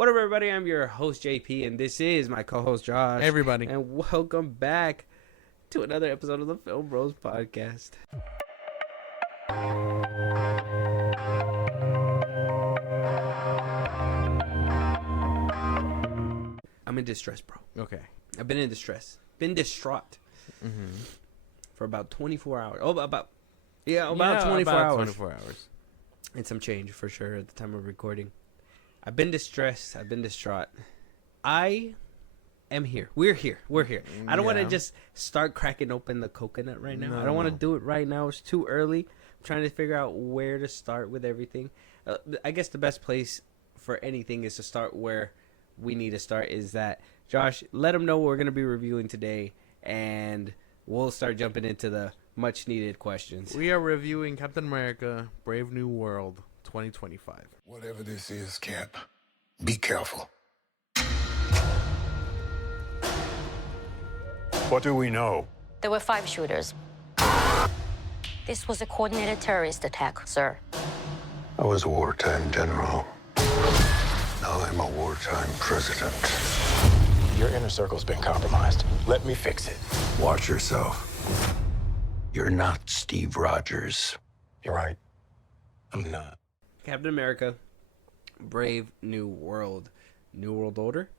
What up, everybody? I'm your host, JP, and this is my co-host, Josh. Hey, everybody. And welcome back to another episode of the FIlmBros podcast. I'm in distress, bro. Okay. I've been in distress. Been distraught for about 24 hours. About 24 hours. 24 hours. And some change, for sure, at the time of recording. I've been distressed. I've been distraught. I am here. We're here. I don't want to just start cracking open the coconut right now. I don't want to do it right now. It's too early. I'm trying to figure out where to start with everything. I guess the best place for anything is to start where we need to start. Is that, Josh, let them know what we're going to be reviewing today, and we'll start jumping into the much-needed questions. We are reviewing Captain America, Brave New World 2025. Whatever this is, Cap, be careful. What do we know? There were 5 shooters. This was a coordinated terrorist attack, sir. I was a wartime general. Now I'm a wartime president. Your inner circle's been compromised. Let me fix it. Watch yourself. You're not Steve Rogers. You're right. I'm not. Captain America, Brave New World. New World Order?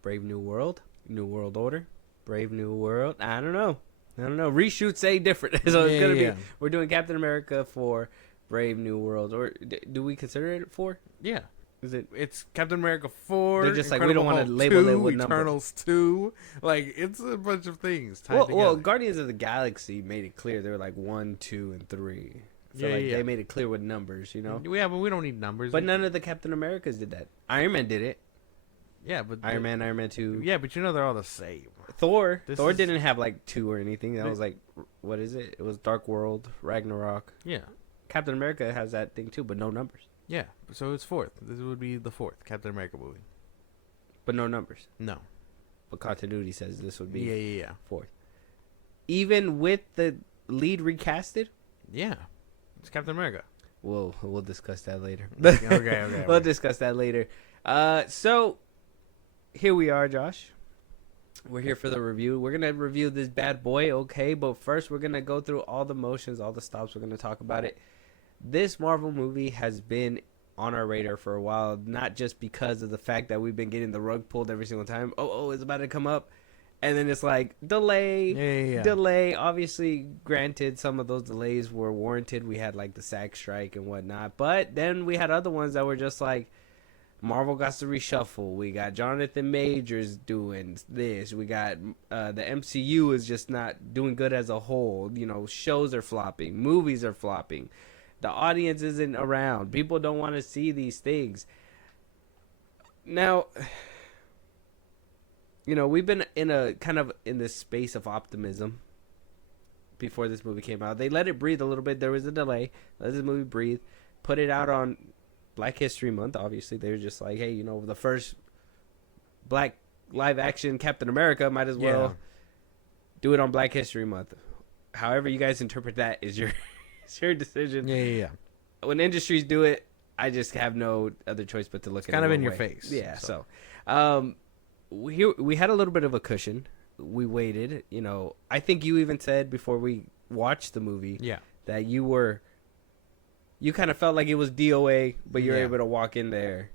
Brave New World? New World Order? Brave New World? I don't know. Reshoots say different. So it's going to be... We're doing Captain America for Brave New World. Or do we consider it 4? Yeah. Is it? It's Captain America 4. They're just Incredible like, we don't want to Hulk label 2, it with numbers. Eternals 2. Like, it's a bunch of things tied together. Well, Guardians of the Galaxy made it clear. They were like 1, 2, and 3. So they made it clear with numbers, you know? Yeah, but we don't need numbers. But none of the Captain Americas did that. Iron Man did it. Yeah, but... Iron Man 2. Yeah, but they're all the same. Thor didn't have like 2 or anything. That was like, what is it? It was Dark World, Ragnarok. Yeah. Captain America has that thing too, but no numbers. Yeah, so it's 4th. This would be the 4th Captain America movie. But no numbers. No. But continuity says this would be Yeah. 4th. Even with the lead recasted? Yeah. It's Captain America. We'll discuss that later. Okay. We'll discuss that later. So here we are, Josh. We're here for the review. We're gonna review this bad boy, okay? But first, we're gonna go through all the motions, all the stops. We're gonna talk about it. This Marvel movie has been on our radar for a while, not just because of the fact that we've been getting the rug pulled every single time. Oh, it's about to come up. And then it's like, delay. Obviously, granted, some of those delays were warranted. We had like the SAG strike and whatnot. But then we had other ones that were just like, Marvel got to reshuffle. We got Jonathan Majors doing this. We got the MCU is just not doing good as a whole. You know, shows are flopping. Movies are flopping. The audience isn't around. People don't want to see these things. Now... You know, we've been in a kind of in this space of optimism before this movie came out. They let it breathe a little bit. There was a delay. Let this movie breathe. Put it out on Black History Month. Obviously, they were just like, hey, you know, the first Black live action Captain America, might as well do it on Black History Month. However you guys interpret that is your it's your decision. Yeah. When industries do it, I just have no other choice but to look at it kind of in way. your face. Yeah. So we had a little bit of a cushion. We waited. You know, I think you even said before we watched the movie that you kind of felt like it was DOA, but you're able to walk in there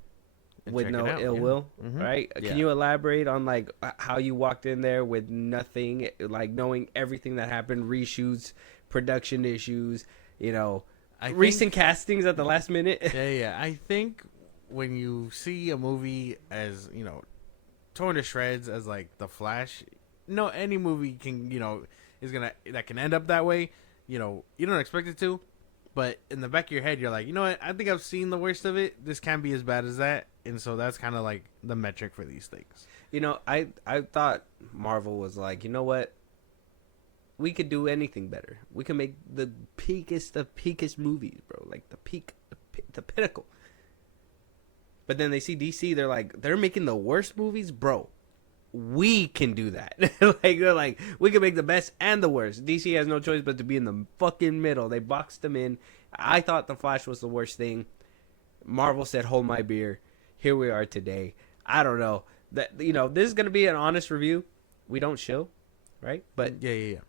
and with no ill will, right? Yeah. Can you elaborate on like how you walked in there with nothing, like knowing everything that happened, reshoots, production issues, you know, recent castings at the last minute? Yeah. I think when you see a movie as, you know, torn to shreds as like The Flash, any movie can, you know, that can end up that way. You know, you don't expect it to, but in the back of your head, you're like, you know what? I think I've seen the worst of it. This can't be as bad as that, and so that's kind of like the metric for these things. You know, I thought Marvel was like, you know what? We could do anything better. We can make the peakest of peakest movies, bro. Like the peak, the pinnacle. But then they see DC, they're like, they're making the worst movies, bro. We can do that. They're like, we can make the best and the worst. DC has no choice but to be in the fucking middle. They boxed them in. I thought The Flash was the worst thing. Marvel said, hold my beer. Here we are today. I don't know. That this is gonna be an honest review. We don't shill, right? But Yeah.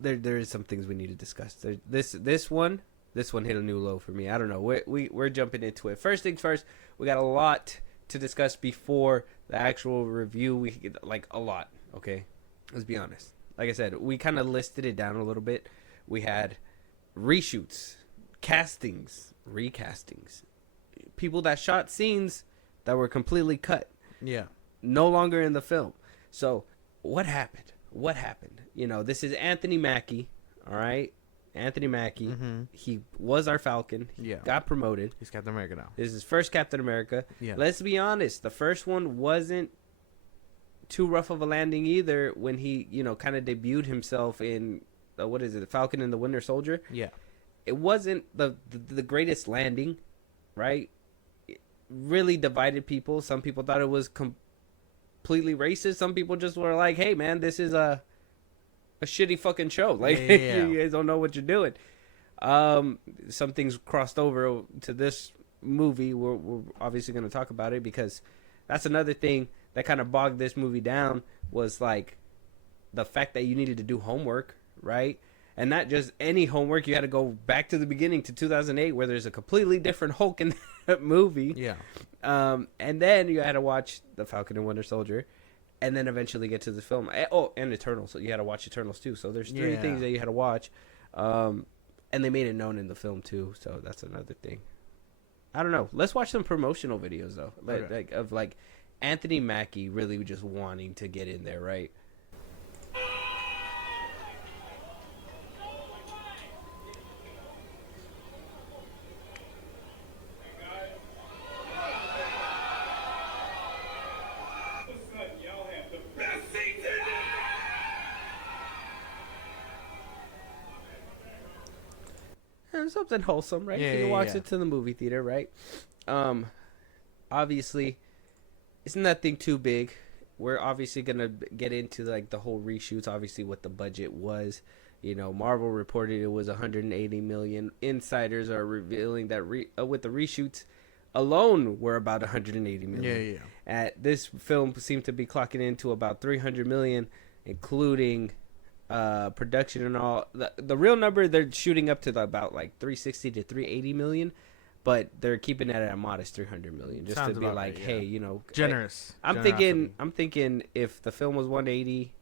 there is some things we need to discuss. This one hit a new low for me. I don't know. We're jumping into it. First things first. We got a lot to discuss before the actual review. We get like a lot. Okay, let's be honest. Like I said, we kind of listed it down a little bit. We had reshoots, castings, recastings, people that shot scenes that were completely cut, Yeah. no longer in the film. So what happened? This is Anthony Mackie. All right, Anthony Mackie. Mm-hmm. He was our Falcon. He Yeah. got promoted. He's Captain America now. This is his first Captain America. Yeah. Let's be honest. The first one wasn't too rough of a landing either when he, kind of debuted himself in, Falcon and the Winter Soldier. Yeah. It wasn't the greatest landing, right? It really divided people. Some people thought it was completely racist. Some people just were like, hey, man, this is a shitty fucking show. Like, Yeah. you guys don't know what you're doing. Some things crossed over to this movie. We're obviously going to talk about it because that's another thing that kind of bogged this movie down was like the fact that you needed to do homework, right? And not just any homework. You had to go back to the beginning to 2008 where there's a completely different Hulk in that movie. Yeah. And then you had to watch The Falcon and Winter Soldier and then eventually get to the film. Oh, and Eternals. So you had to watch Eternals too. So there's three things that you had to watch. And they made it known in the film too. So that's another thing. I don't know. Let's watch some promotional videos though. Okay. Of Anthony Mackie really just wanting to get in there, right? Something wholesome, right? Yeah, He yeah, walks yeah. into the movie theater, right? Obviously, it's nothing too big. We're obviously gonna get into like the whole reshoots. Obviously, what the budget was. Marvel reported it was 180 million. Insiders are revealing that with the reshoots alone, were about 180 million. Yeah. This film seemed to be clocking into about 300 million, including production and all. The real number they're shooting up to about like 360 to 380 million, but they're keeping it at a modest 300 million just Sounds to be about like, right, hey, yeah. Generous. I'm thinking if the film was 180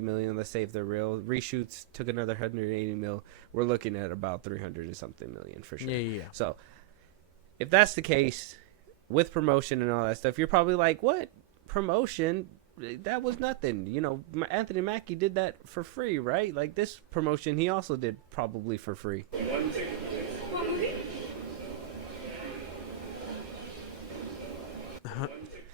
million, let's say if they're real reshoots took another 180 mil, we're looking at about 300 and something million for sure. Yeah. So if that's the case with promotion and all that stuff, you're probably like, what promotion? That was nothing. Anthony Mackie did that for free, right? Like this promotion he also did probably for free.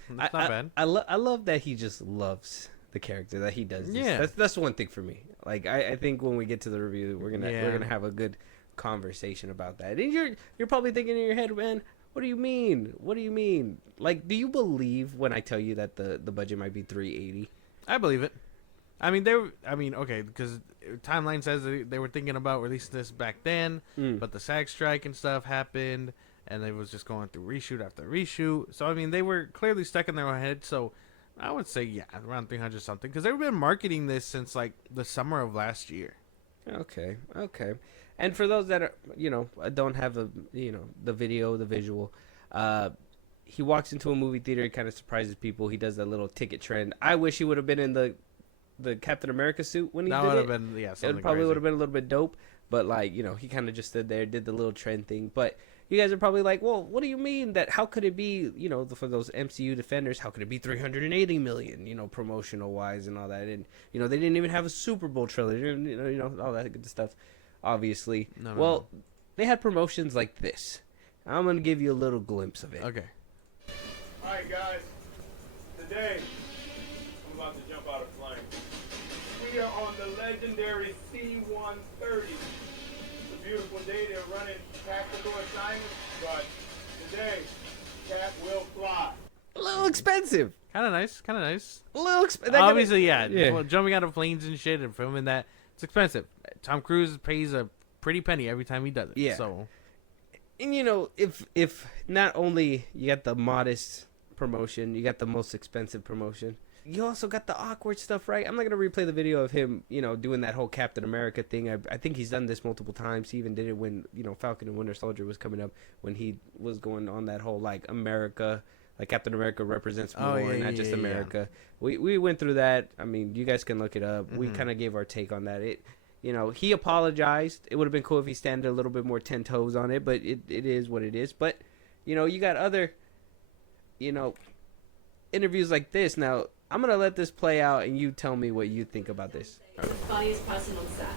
That's not bad. I love that he just loves the character that he does. Yeah. That's one thing for me. Like I think when we get to the review, we're gonna have a good conversation about that. And you're probably thinking in your head, man, what do you mean? What do you mean? Like, do you believe when I tell you that the budget might be 380? I believe it. Okay, because timeline says they were thinking about releasing this back then, but the SAG strike and stuff happened, and they was just going through reshoot after reshoot. So they were clearly stuck in their own head. So I would say around 300 something, because they've been marketing this since like the summer of last year. Okay. And for those that are, don't have the video, the visual, he walks into a movie theater, he kind of surprises people. He does that little ticket trend. I wish he would have been in the Captain America suit when he That did would it. have been It probably would have been a little bit dope. But he kind of just stood there, did the little trend thing. But you guys are probably like, well, what do you mean that? How could it be? For those MCU defenders, how could it be 380 million? Promotional wise and all that. And they didn't even have a Super Bowl trailer. All that good stuff. Obviously, No. they had promotions like this. I'm gonna give you a little glimpse of it. Okay. All right, guys. Today, I'm about to jump out of plane. We are on the legendary C-130. It's a beautiful day. They're running tactical assignments, but today, Cap will fly. A little expensive. Kind of nice. A little expensive. Obviously, yeah. Well, jumping out of planes and shit and filming that, it's expensive. Tom Cruise pays a pretty penny every time he does it. Yeah. So And if not only you got the modest promotion, you got the most expensive promotion, you also got the awkward stuff, right? I'm not gonna replay the video of him, doing that whole Captain America thing. I think he's done this multiple times. He even did it when Falcon and Winter Soldier was coming up, when he was going on that whole like America, like Captain America represents more, not just America. We went through that. I mean, you guys can look it up. We kind of gave our take on that. He apologized. It would have been cool if he standed a little bit more 10 toes on it, but it is what it is. But you got other interviews like this. Now I'm gonna let this play out, and you tell me what you think about this. The funniest person on set.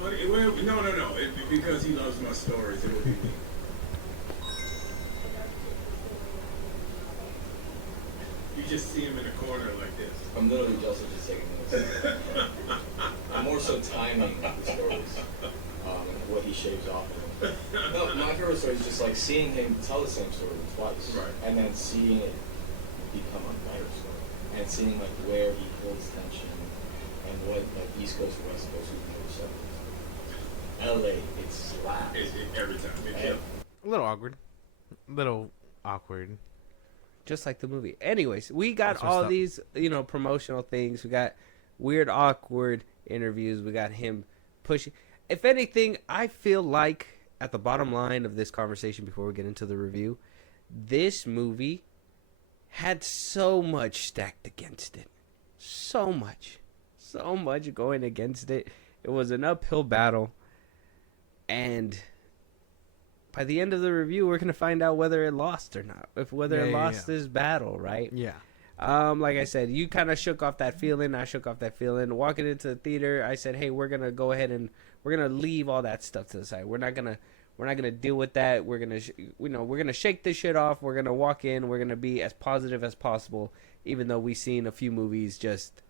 Funny? No. Because he loves my stories, it would be me. You just see him in a corner like this. I'm literally just taking notes. I'm more so timing the stories, and what he shaves off of them. No, my favorite story is just like seeing him tell the same story twice, Right. and then seeing it become a better story, and seeing like where he holds tension, and what like East Coast, West Coast, who's more separate. LA, it slaps. Every time. A little awkward. Just like the movie. Anyways, we got That's what's all up. these, promotional things. We got weird, awkward interviews. We got him pushing. If anything, I feel like at the bottom line of this conversation before we get into the review, this movie had so much stacked against it. So much going against it. It was an uphill battle. And by the end of the review, we're going to find out whether it lost or not. Whether it lost this battle, right? Yeah. Like I said, you kind of shook off that feeling. I shook off that feeling. Walking into the theater, I said, "Hey, we're gonna go ahead and we're gonna leave all that stuff to the side. We're not gonna deal with that. We're gonna, we're gonna shake this shit off. We're gonna walk in. We're gonna be as positive as possible, even though we've seen a few movies just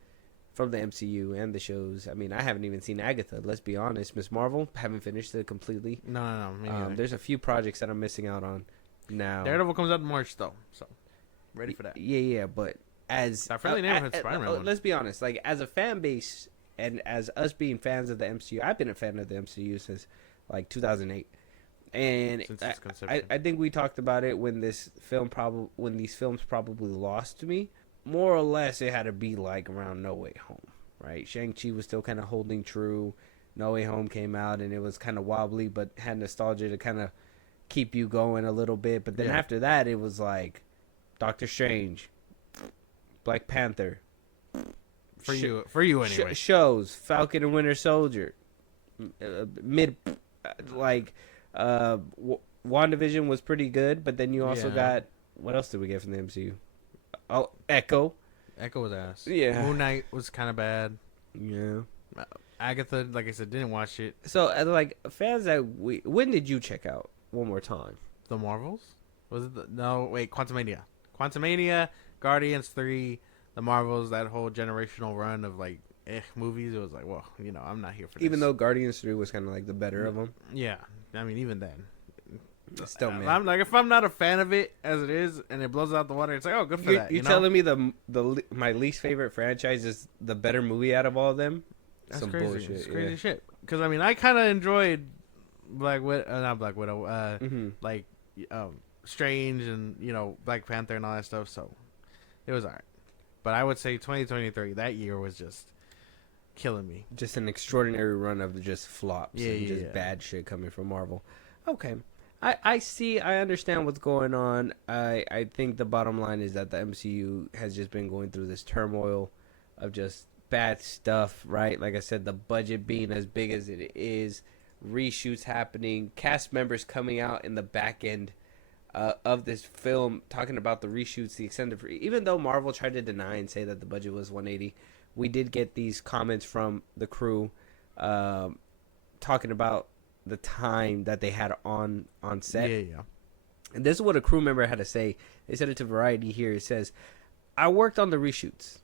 from the MCU and the shows. I mean, I haven't even seen Agatha. Let's be honest, Miss Marvel, haven't finished it completely. No. Me neither. There's a few projects that I'm missing out on now. Daredevil comes out in March though, so ready for that. Yeah, but as That friendly neighborhood Spider-Man one. let's be honest, like as a fan base and as us being fans of the MCU, I've been a fan of the MCU since like 2008, and Since its conception. I think we talked about it when these films probably lost me. More or less, it had to be like around No Way Home, right? Shang-Chi was still kind of holding true. No Way Home came out and it was kind of wobbly, but had nostalgia to kind of keep you going a little bit. But then after that, it was like Doctor Strange, Black Panther, For you anyway. shows Falcon and Winter Soldier, WandaVision was pretty good, but then you also got, what else did we get from the MCU? Oh, Echo. Echo was ass. Yeah. Moon Knight was kind of bad. Yeah. Agatha, like I said, didn't watch it. So, fans that when did you check out one more time? The Marvels? Was it Quantumania, Guardians 3, The Marvels, that whole generational run of movies. It was like, well, I'm not here for this. Even though Guardians 3 was kind of like the better of them. Yeah. I mean, even then. Still, man. I'm like, if I'm not a fan of it as it is and it blows out the water, it's like, oh, good for that. You're telling me my least favorite franchise is the better movie out of all of them? That's Some crazy. bullshit. It's crazy shit. Because, I mean, I kind of enjoyed not Black Widow, Strange and, Black Panther and all that stuff, so it was alright. But I would say 2023, that year was just killing me. Just an extraordinary run of just flops and bad shit coming from Marvel. Okay. I see. I understand what's going on. I think the bottom line is that the MCU has just been going through this turmoil of just bad stuff, right? Like I said, the budget being as big as it is, reshoots happening, cast members coming out in the back end of this film talking about the reshoots, the extended. Even though Marvel tried to deny and say that the budget was 180, we did get these comments from the crew talking about the time that they had on set. Yeah. And this is what a crew member had to say. They said it to Variety here. It says, "I worked on the reshoots.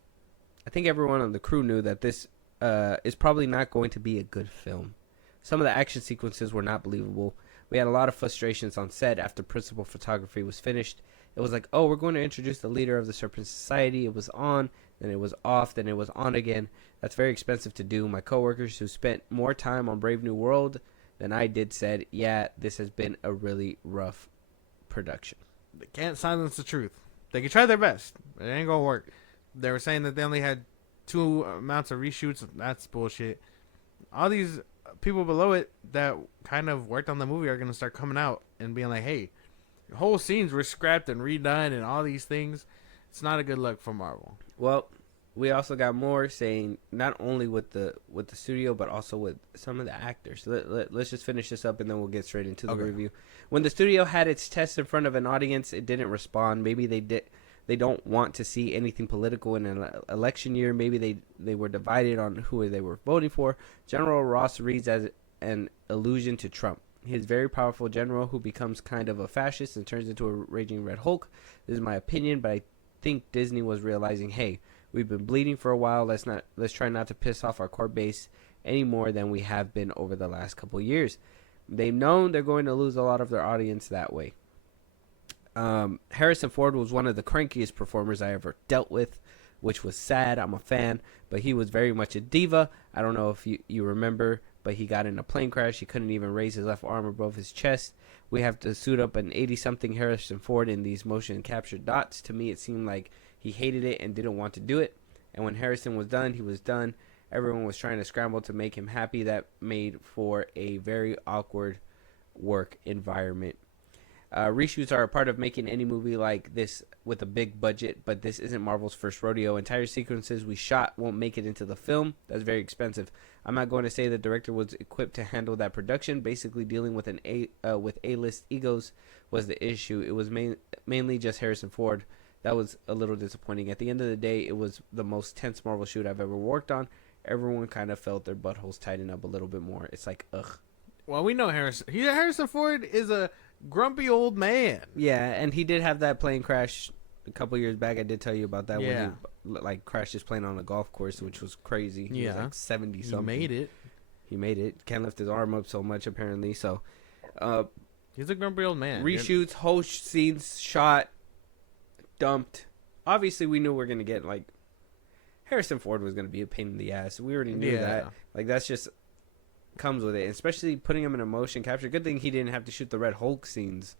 I think everyone on the crew knew that this is probably not going to be a good film. Some of the action sequences were not believable. We had a lot of frustrations on set after principal photography was finished. It was like, oh, we're going to introduce the leader of the Serpent Society. It was on, then it was off, then it was on again. That's very expensive to do. My coworkers who spent more time on Brave New World then I did said, yeah, this has been a really rough production. They can't silence the truth. They can try their best, but it ain't gonna work. They were saying that they only had 2 amounts of reshoots. That's bullshit. All these people below it that kind of worked on the movie are gonna start coming out and being like, "Hey, whole scenes were scrapped and redone, and all these things." It's not a good look for Marvel. Well, we also got more saying not only with the studio but also with some of the actors. Let's just finish this up and then we'll get straight into the review. When the studio had its test in front of an audience, it didn't respond. Maybe they don't want to see anything political in an election year. Maybe they were divided on who they were voting for. General Ross reads as an allusion to Trump. He is a very powerful general who becomes kind of a fascist and turns into a raging Red Hulk. This is my opinion, but I think Disney was realizing, hey, we've been bleeding for a while. Let's try not to piss off our core base any more than we have been over the last couple of years. They've known they're going to lose a lot of their audience that way. Harrison Ford was one of the crankiest performers I ever dealt with, which was sad. I'm a fan, but he was very much a diva. I don't know if you remember, but he got in a plane crash. He couldn't even raise his left arm above his chest. We have to suit up an 80-something Harrison Ford in these motion capture dots. To me, it seemed like he hated it and didn't want to do it. And when Harrison was done, he was done. Everyone was trying to scramble to make him happy. That made for a very awkward work environment. Reshoots are a part of making any movie like this with a big budget, but this isn't Marvel's first rodeo. Entire sequences we shot won't make it into the film. That's very expensive. I'm not going to say the director was equipped to handle that production. Basically, dealing with with A-list egos was the issue. It was mainly just Harrison Ford. That was a little disappointing. At the end of the day, it was the most tense Marvel shoot I've ever worked on. Everyone kind of felt their buttholes tighten up a little bit more. It's like, ugh. Well, we know Harrison Ford is a grumpy old man. Yeah, and he did have that plane crash a couple years back. I did tell you about that Yeah. when he crashed his plane on a golf course, which was crazy. He was Yeah. like 70 He something. He made it. Can't lift his arm up so much apparently. So, He's a grumpy old man. reshoots, whole scenes shot, dumped. Obviously, we knew we were gonna get Harrison Ford was gonna be a pain in the ass. We already knew that. That's just comes with it, especially putting him in a motion capture. Good thing he didn't have to shoot the Red Hulk scenes.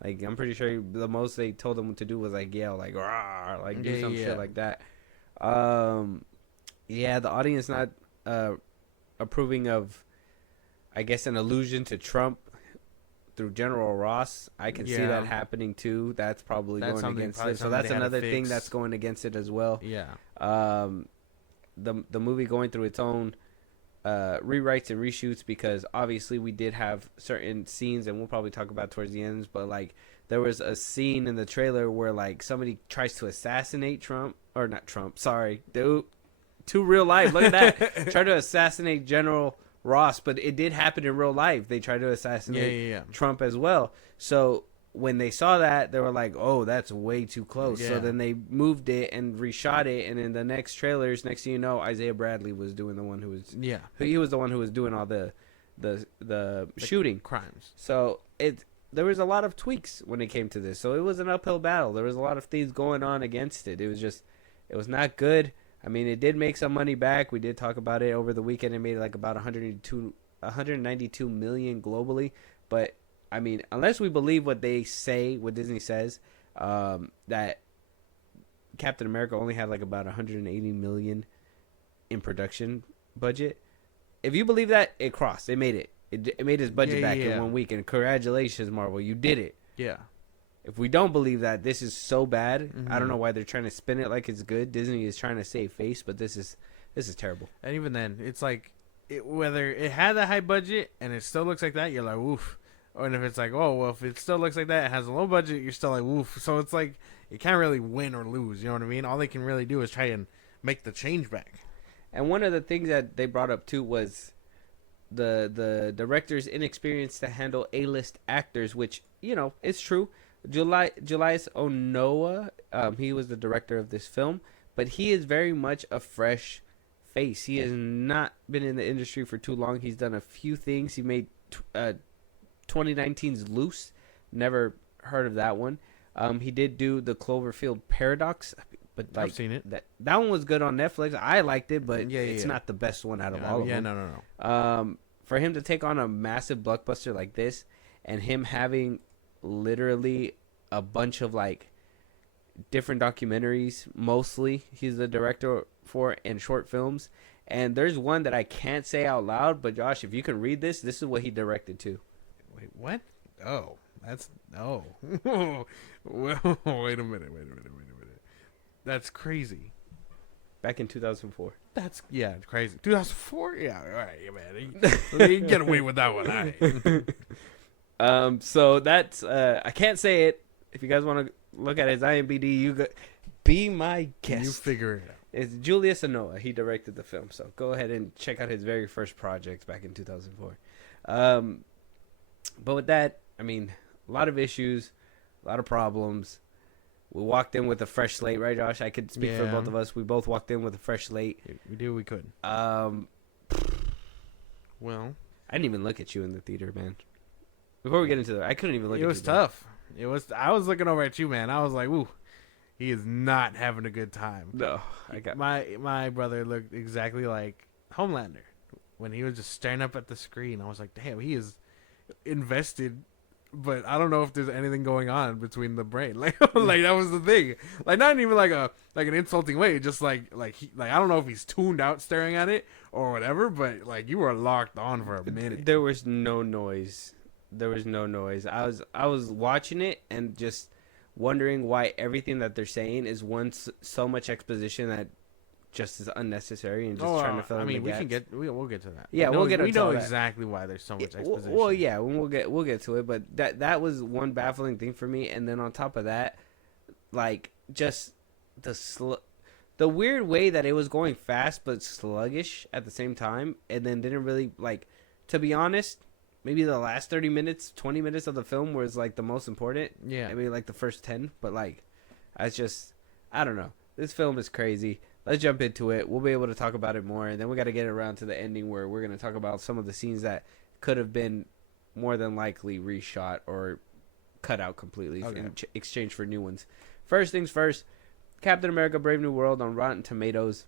I'm pretty sure the most they told him to do was yell, rah, do some shit like that. The audience not approving of, I guess, an allusion to Trump through General Ross. I can see that happening too. That's probably going against it. So that's another thing that's going against it as well. Yeah. The movie going through its own rewrites and reshoots, because obviously we did have certain scenes, and we'll probably talk about towards the end, but there was a scene in the trailer where somebody tries to assassinate Trump, or not Trump, sorry, dude, to real life. Look at that. Try to assassinate General Ross, but it did happen in real life. They tried to assassinate Trump as well. So when they saw that, they were like, oh, that's way too close. So then they moved it and reshot it, and in the next trailers, next thing you know, Isaiah Bradley was doing the one who was he was the one who was doing all the shooting crimes. So there was a lot of tweaks when it came to this. So it was an uphill battle. There was a lot of things going on against it. It was not good. I mean, it did make some money back. We did talk about it over the weekend. It made about 192 million globally, but I mean, unless we believe what they say, what Disney says, that Captain America only had about 180 million in production budget. If you believe that, it crossed. It made it. It made his budget back in 1 week. And congratulations, Marvel, you did it. Yeah. If we don't believe that, this is so bad. I don't know why they're trying to spin it like it's good. Disney is trying to save face, but this is terrible. And even then, it's whether it had a high budget and it still looks like that, you're like, woof. And if it's if it still looks like that, it has a low budget, you're still like, woof. So it's you can't really win or lose. You know what I mean? All they can really do is try and make the change back. And one of the things that they brought up too was the director's inexperience to handle A-list actors, which, it's true. Julius Onoa, he was the director of this film, but he is very much a fresh face. He has not been in the industry for too long. He's done a few things. He made 2019's Loose. Never heard of that one. He did do the Cloverfield Paradox, but I've seen it. That one was good on Netflix. I liked it, but it's not the best one out of all of them. No. for him to take on a massive blockbuster like this, and him having literally a bunch of like different documentaries, mostly he's the director for, and short films. And there's one that I can't say out loud, but Josh, if you can read this, this is what he directed too. Wait, what? Oh, that's well, wait a minute. That's crazy. Back in 2004. That's crazy. 2004? Yeah, all right, man. You can get away with that one. All right. So that's I can't say it. If you guys want to look at his IMDb, be my guest. You figure it out. It's Julius Anoa. He directed the film, so go ahead and check out his very first project back in 2004. But with that, I mean, a lot of issues, a lot of problems. We walked in with a fresh slate, right, Josh? I could speak for both of us. We both walked in with a fresh slate. We did. We could. Well, I didn't even look at you in the theater, man. Before we get into that, I couldn't even look at you. It was tough. I was looking over at you, man. I was like, ooh, he is not having a good time. No, I got my brother looked exactly like Homelander when he was just staring up at the screen. I was like, damn, he is invested, but I don't know if there's anything going on between the brain. Like that was the thing. Like not even like an insulting way, just like I don't know if he's tuned out staring at it or whatever, but like you were locked on for a minute. There was no noise. I was watching it and just wondering why everything that they're saying is so much exposition that just is unnecessary and just trying to fill in the gaps. We'll get to that. Yeah, we know exactly why there's so much exposition. Well, yeah, we'll get to it, but that was one baffling thing for me. And then on top of that, like just the weird way that it was going fast but sluggish at the same time, and then didn't really like. To be honest, maybe the last 30 minutes, 20 minutes of the film was like the most important. Yeah, maybe like the first 10, but like, I don't know. This film is crazy. Let's jump into it. We'll be able to talk about it more, and then we got to get around to the ending where we're going to talk about some of the scenes that could have been more than likely reshot or cut out completely in exchange for new ones. First things first, Captain America Brave New World on Rotten Tomatoes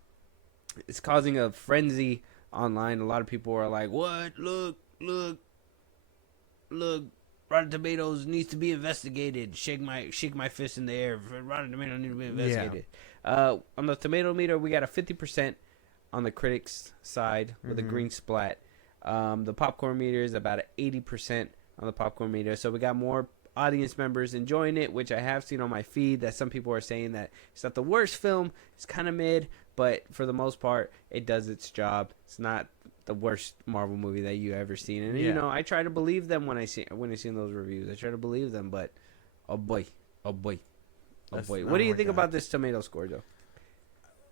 is causing a frenzy online. A lot of people are like, what? Look, Rotten Tomatoes needs to be investigated. Shake my fist in the air. Rotten Tomatoes needs to be investigated. On the tomato meter, we got a 50% on the critics side with a green splat. The popcorn meter is about 80% on the popcorn meter. So we got more audience members enjoying it, which I have seen on my feed that some people are saying that it's not the worst film. It's kind of mid, but for the most part, it does its job. It's not the worst Marvel movie that you ever seen. And you know, I try to believe them when I seen those reviews. I try to believe them, but oh boy. What do you think about this tomato score, Joe?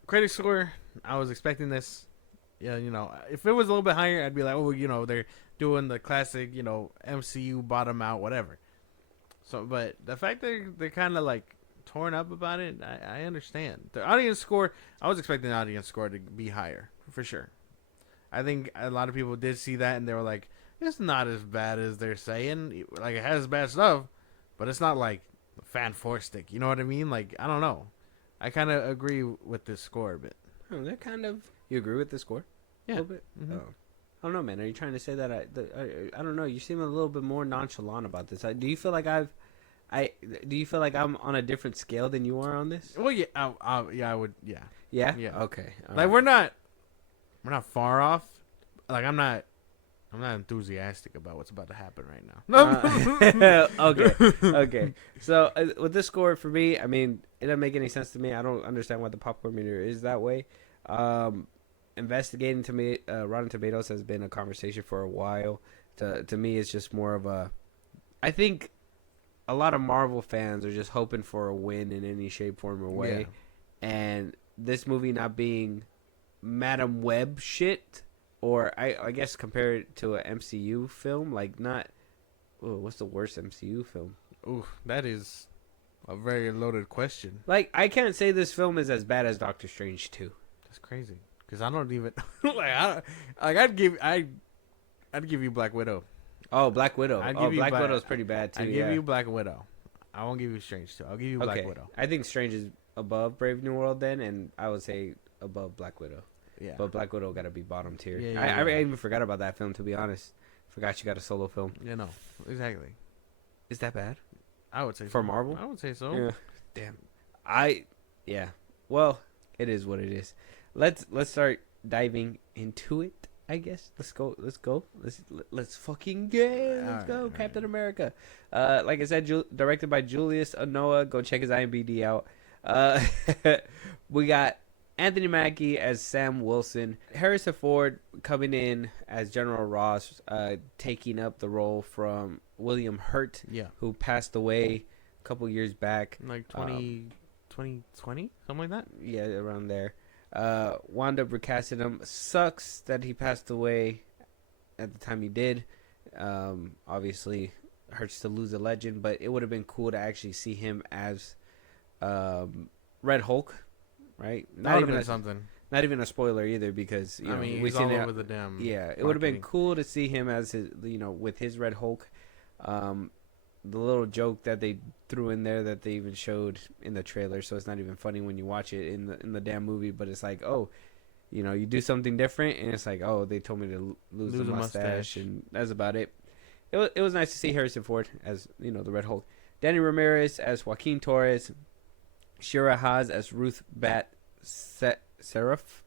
Critic score, I was expecting this. Yeah, you know, if it was a little bit higher, I'd be like, oh, you know, they're doing the classic, you know, MCU bottom out, whatever. So, but the fact that they're kind of like torn up about it, I understand. The audience score, I was expecting the audience score to be higher, for sure. I think a lot of people did see that, and they were like, it's not as bad as they're saying. Like, it has bad stuff, but it's not like fan force stick. You know what I mean? Like, I don't know. I kind of agree with this score a bit. Oh, they're kind of... You agree with the score? Yeah. A little bit? Mm-hmm. Oh. I don't know, man. Are you trying to say that I don't know. You seem a little bit more nonchalant about this. Do you feel like do you feel like I'm on a different scale than you are on this? Well, yeah, I would, yeah. Yeah? Yeah. Okay. All like, right. we're not far off. Like, I'm not enthusiastic about what's about to happen right now. Okay. So with this score for me, I mean, it doesn't make any sense to me. I don't understand why the popcorn meter is that way. Investigating Rotten Tomatoes has been a conversation for a while. To me, it's just more of a. I think a lot of Marvel fans are just hoping for a win in any shape, form, or way, and this movie not being Madam Web shit. Or I guess compare it to an MCU film, like not. Ooh, what's the worst MCU film? Ooh, that is a very loaded question. Like, I can't say this film is as bad as Doctor Strange 2. That's crazy because I don't even I'd give you Black Widow. Oh, Black Widow. Black Widow's pretty bad too. I'd give you Black Widow. I won't give you Strange 2. I'll give you Black Widow. I think Strange is above Brave New World then, and I would say above Black Widow. Yeah. But Black Widow got to be bottom tier. Yeah, I even forgot about that film, to be honest. Forgot she got a solo film. You know, exactly. Is that bad? I would say For so. Marvel? I would say so. Yeah. Damn. Yeah. Well, it is what it is. Let's start diving into it, I guess. Let's go. Let's fucking go. Let's go. Captain America. Like I said, directed by Julius Onoa. Go check his IMDb out. We got Anthony Mackie as Sam Wilson. Harrison Ford coming in as General Ross, taking up the role from William Hurt, who passed away a couple years back. Like 2020, something like that? Yeah, around there. Wound up recasting him. Sucks that he passed away at the time he did. Obviously, hurts to lose a legend, but it would have been cool to actually see him as Red Hulk, right? Not even something. Not even a spoiler either, because I mean, he's all over the damn. Yeah, it would have been cool to see him as his, with his Red Hulk. The little joke that they threw in there that they even showed in the trailer, so it's not even funny when you watch it in the damn movie. But it's like, oh, you do something different, and it's like, oh, they told me to lose the mustache, and that's about it. It was nice to see Harrison Ford as the Red Hulk, Danny Ramirez as Joaquin Torres, Shira Haas as Ruth Bat Seraph,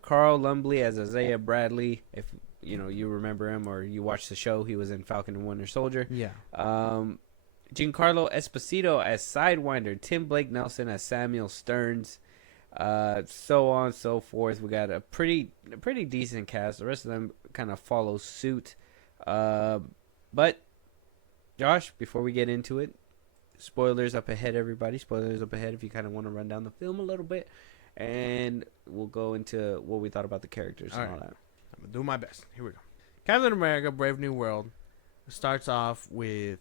Carl Lumbly as Isaiah Bradley. If you remember him or you watched the show, he was in Falcon and Winter Soldier. Yeah. Giancarlo Esposito as Sidewinder, Tim Blake Nelson as Samuel Stearns, so on and so forth. We got a pretty decent cast. The rest of them kind of follow suit. But Josh, before we get into it, spoilers up ahead, everybody. Spoilers up ahead if you kind of want to run down the film a little bit, and we'll go into what we thought about the characters and all that. I'm going to do my best. Here we go. Captain America, Brave New World starts off with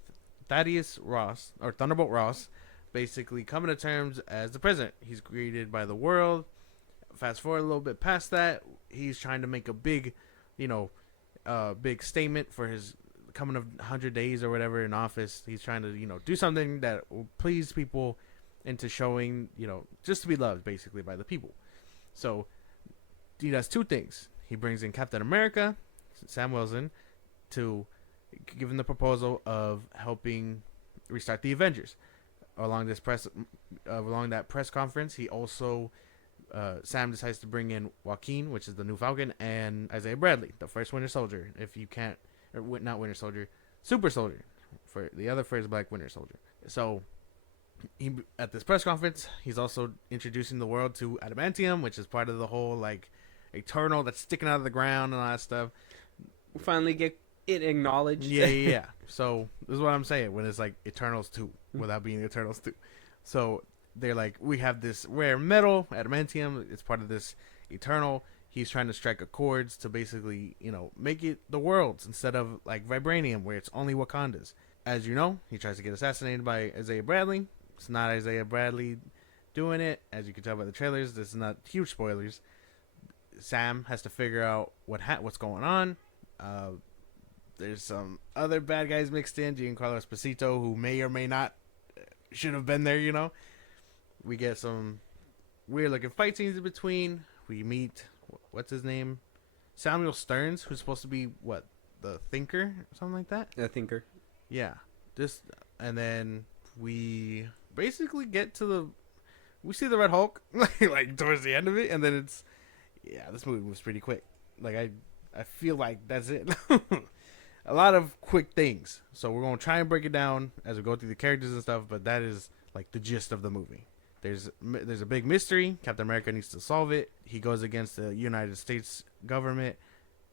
Thaddeus Ross, or Thunderbolt Ross, basically coming to terms as the president. He's greeted by the world. Fast forward a little bit past that, he's trying to make a big, big statement for his coming of 100 days or whatever in office. He's trying to, do something that will please people into showing, just to be loved, basically, by the people. So he does two things. He brings in Captain America, Sam Wilson, to give him the proposal of helping restart the Avengers. Along that press conference, he also Sam decides to bring in Joaquin, which is the new Falcon, and Isaiah Bradley, the first Winter Soldier. If you can't, or not Winter Soldier, Super Soldier, for the other first Black Winter Soldier. So at this press conference, he's also introducing the world to adamantium, which is part of the whole Eternal that's sticking out of the ground and all that stuff. We finally get it acknowledged. Yeah. So this is what I'm saying when it's like Eternals 2 without being Eternals 2. So they're like, we have this rare metal, adamantium. It's part of this Eternal. He's trying to strike accords to basically, make it the world's instead of like vibranium, where it's only Wakanda's. As you know, he tries to get assassinated by Isaiah Bradley. It's not Isaiah Bradley doing it. As you can tell by the trailers, this is not huge spoilers. Sam has to figure out what's going on. There's some other bad guys mixed in. Giancarlo Esposito, who may or may not should have been there. We get some weird looking fight scenes in between. We meet what's his name, Samuel Stearns, who's supposed to be the Thinker or something like that. The Thinker. Yeah. And then we basically we see the Red Hulk like towards the end of it, and then this movie moves pretty quick. I feel like that's it. A lot of quick things. So we're going to try and break it down as we go through the characters and stuff, but that is like the gist of the movie. There's a big mystery. Captain America needs to solve it. He goes against the United States government,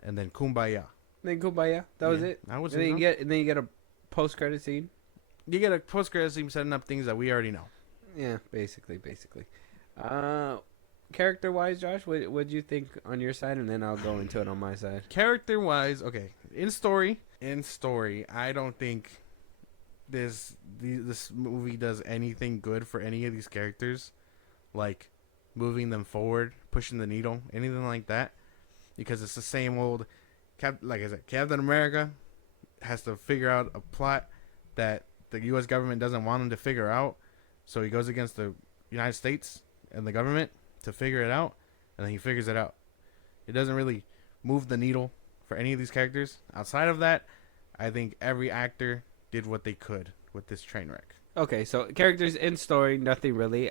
and then kumbaya. That was it. That was and it. Then you get a post-credit scene. You get a post-credit scene setting up things that we already know. Yeah, basically. Character-wise, Josh, what'd you think on your side, and then I'll go into it on my side. Character-wise, okay. In story, I don't think this movie does anything good for any of these characters, like moving them forward, pushing the needle, anything like that, because it's the same old. Like I said, Captain America has to figure out a plot that the U.S. government doesn't want him to figure out, so he goes against the United States and the government to figure it out, and then he figures it out. It doesn't really move the needle for any of these characters. Outside of that, I think every actor did what they could with this train wreck. Okay, so characters in story, nothing really.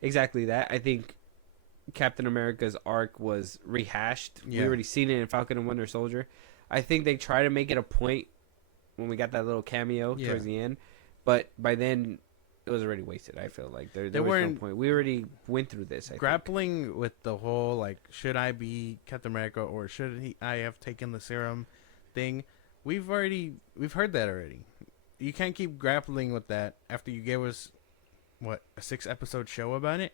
Exactly that. I think Captain America's arc was rehashed. Yeah. We already seen it in Falcon and Winter Soldier. I think they try to make it a point when we got that little cameo towards the end, but by then it was already wasted. I feel like there was no point. We already went through this. Grappling with the whole like, should I be Captain America or should I have taken the serum thing? We've heard that already. You can't keep grappling with that after you gave us a 6-episode show about it.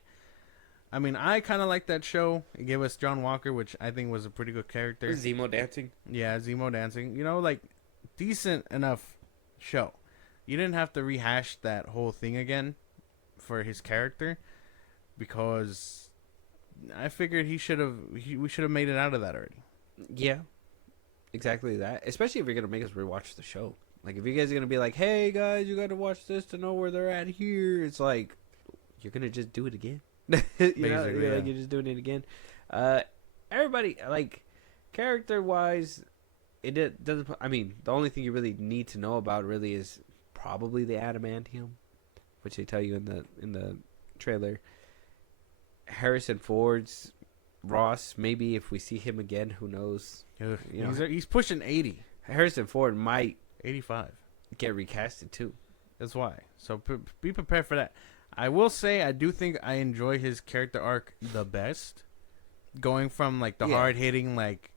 I mean, I kind of like that show. It gave us John Walker, which I think was a pretty good character. Zemo dancing. Yeah, Zemo dancing. You know, like, decent enough show. You didn't have to rehash that whole thing again for his character, because I figured we should have made it out of that already. Yeah, exactly that. Especially if you're gonna make us rewatch the show. Like, if you guys are gonna be like, "Hey guys, you got to watch this to know where they're at here," it's like you're gonna just do it again. You're just doing it again. Everybody, like, character wise, doesn't. I mean, the only thing you really need to know about really is probably the adamantium, which they tell you in the trailer. Harrison Ford's Ross, maybe if we see him again, who knows? He's pushing 80. Harrison Ford might 85 get recasted too. That's why. So be prepared for that. I will say I do think I enjoy his character arc the best, going from like the hard hitting like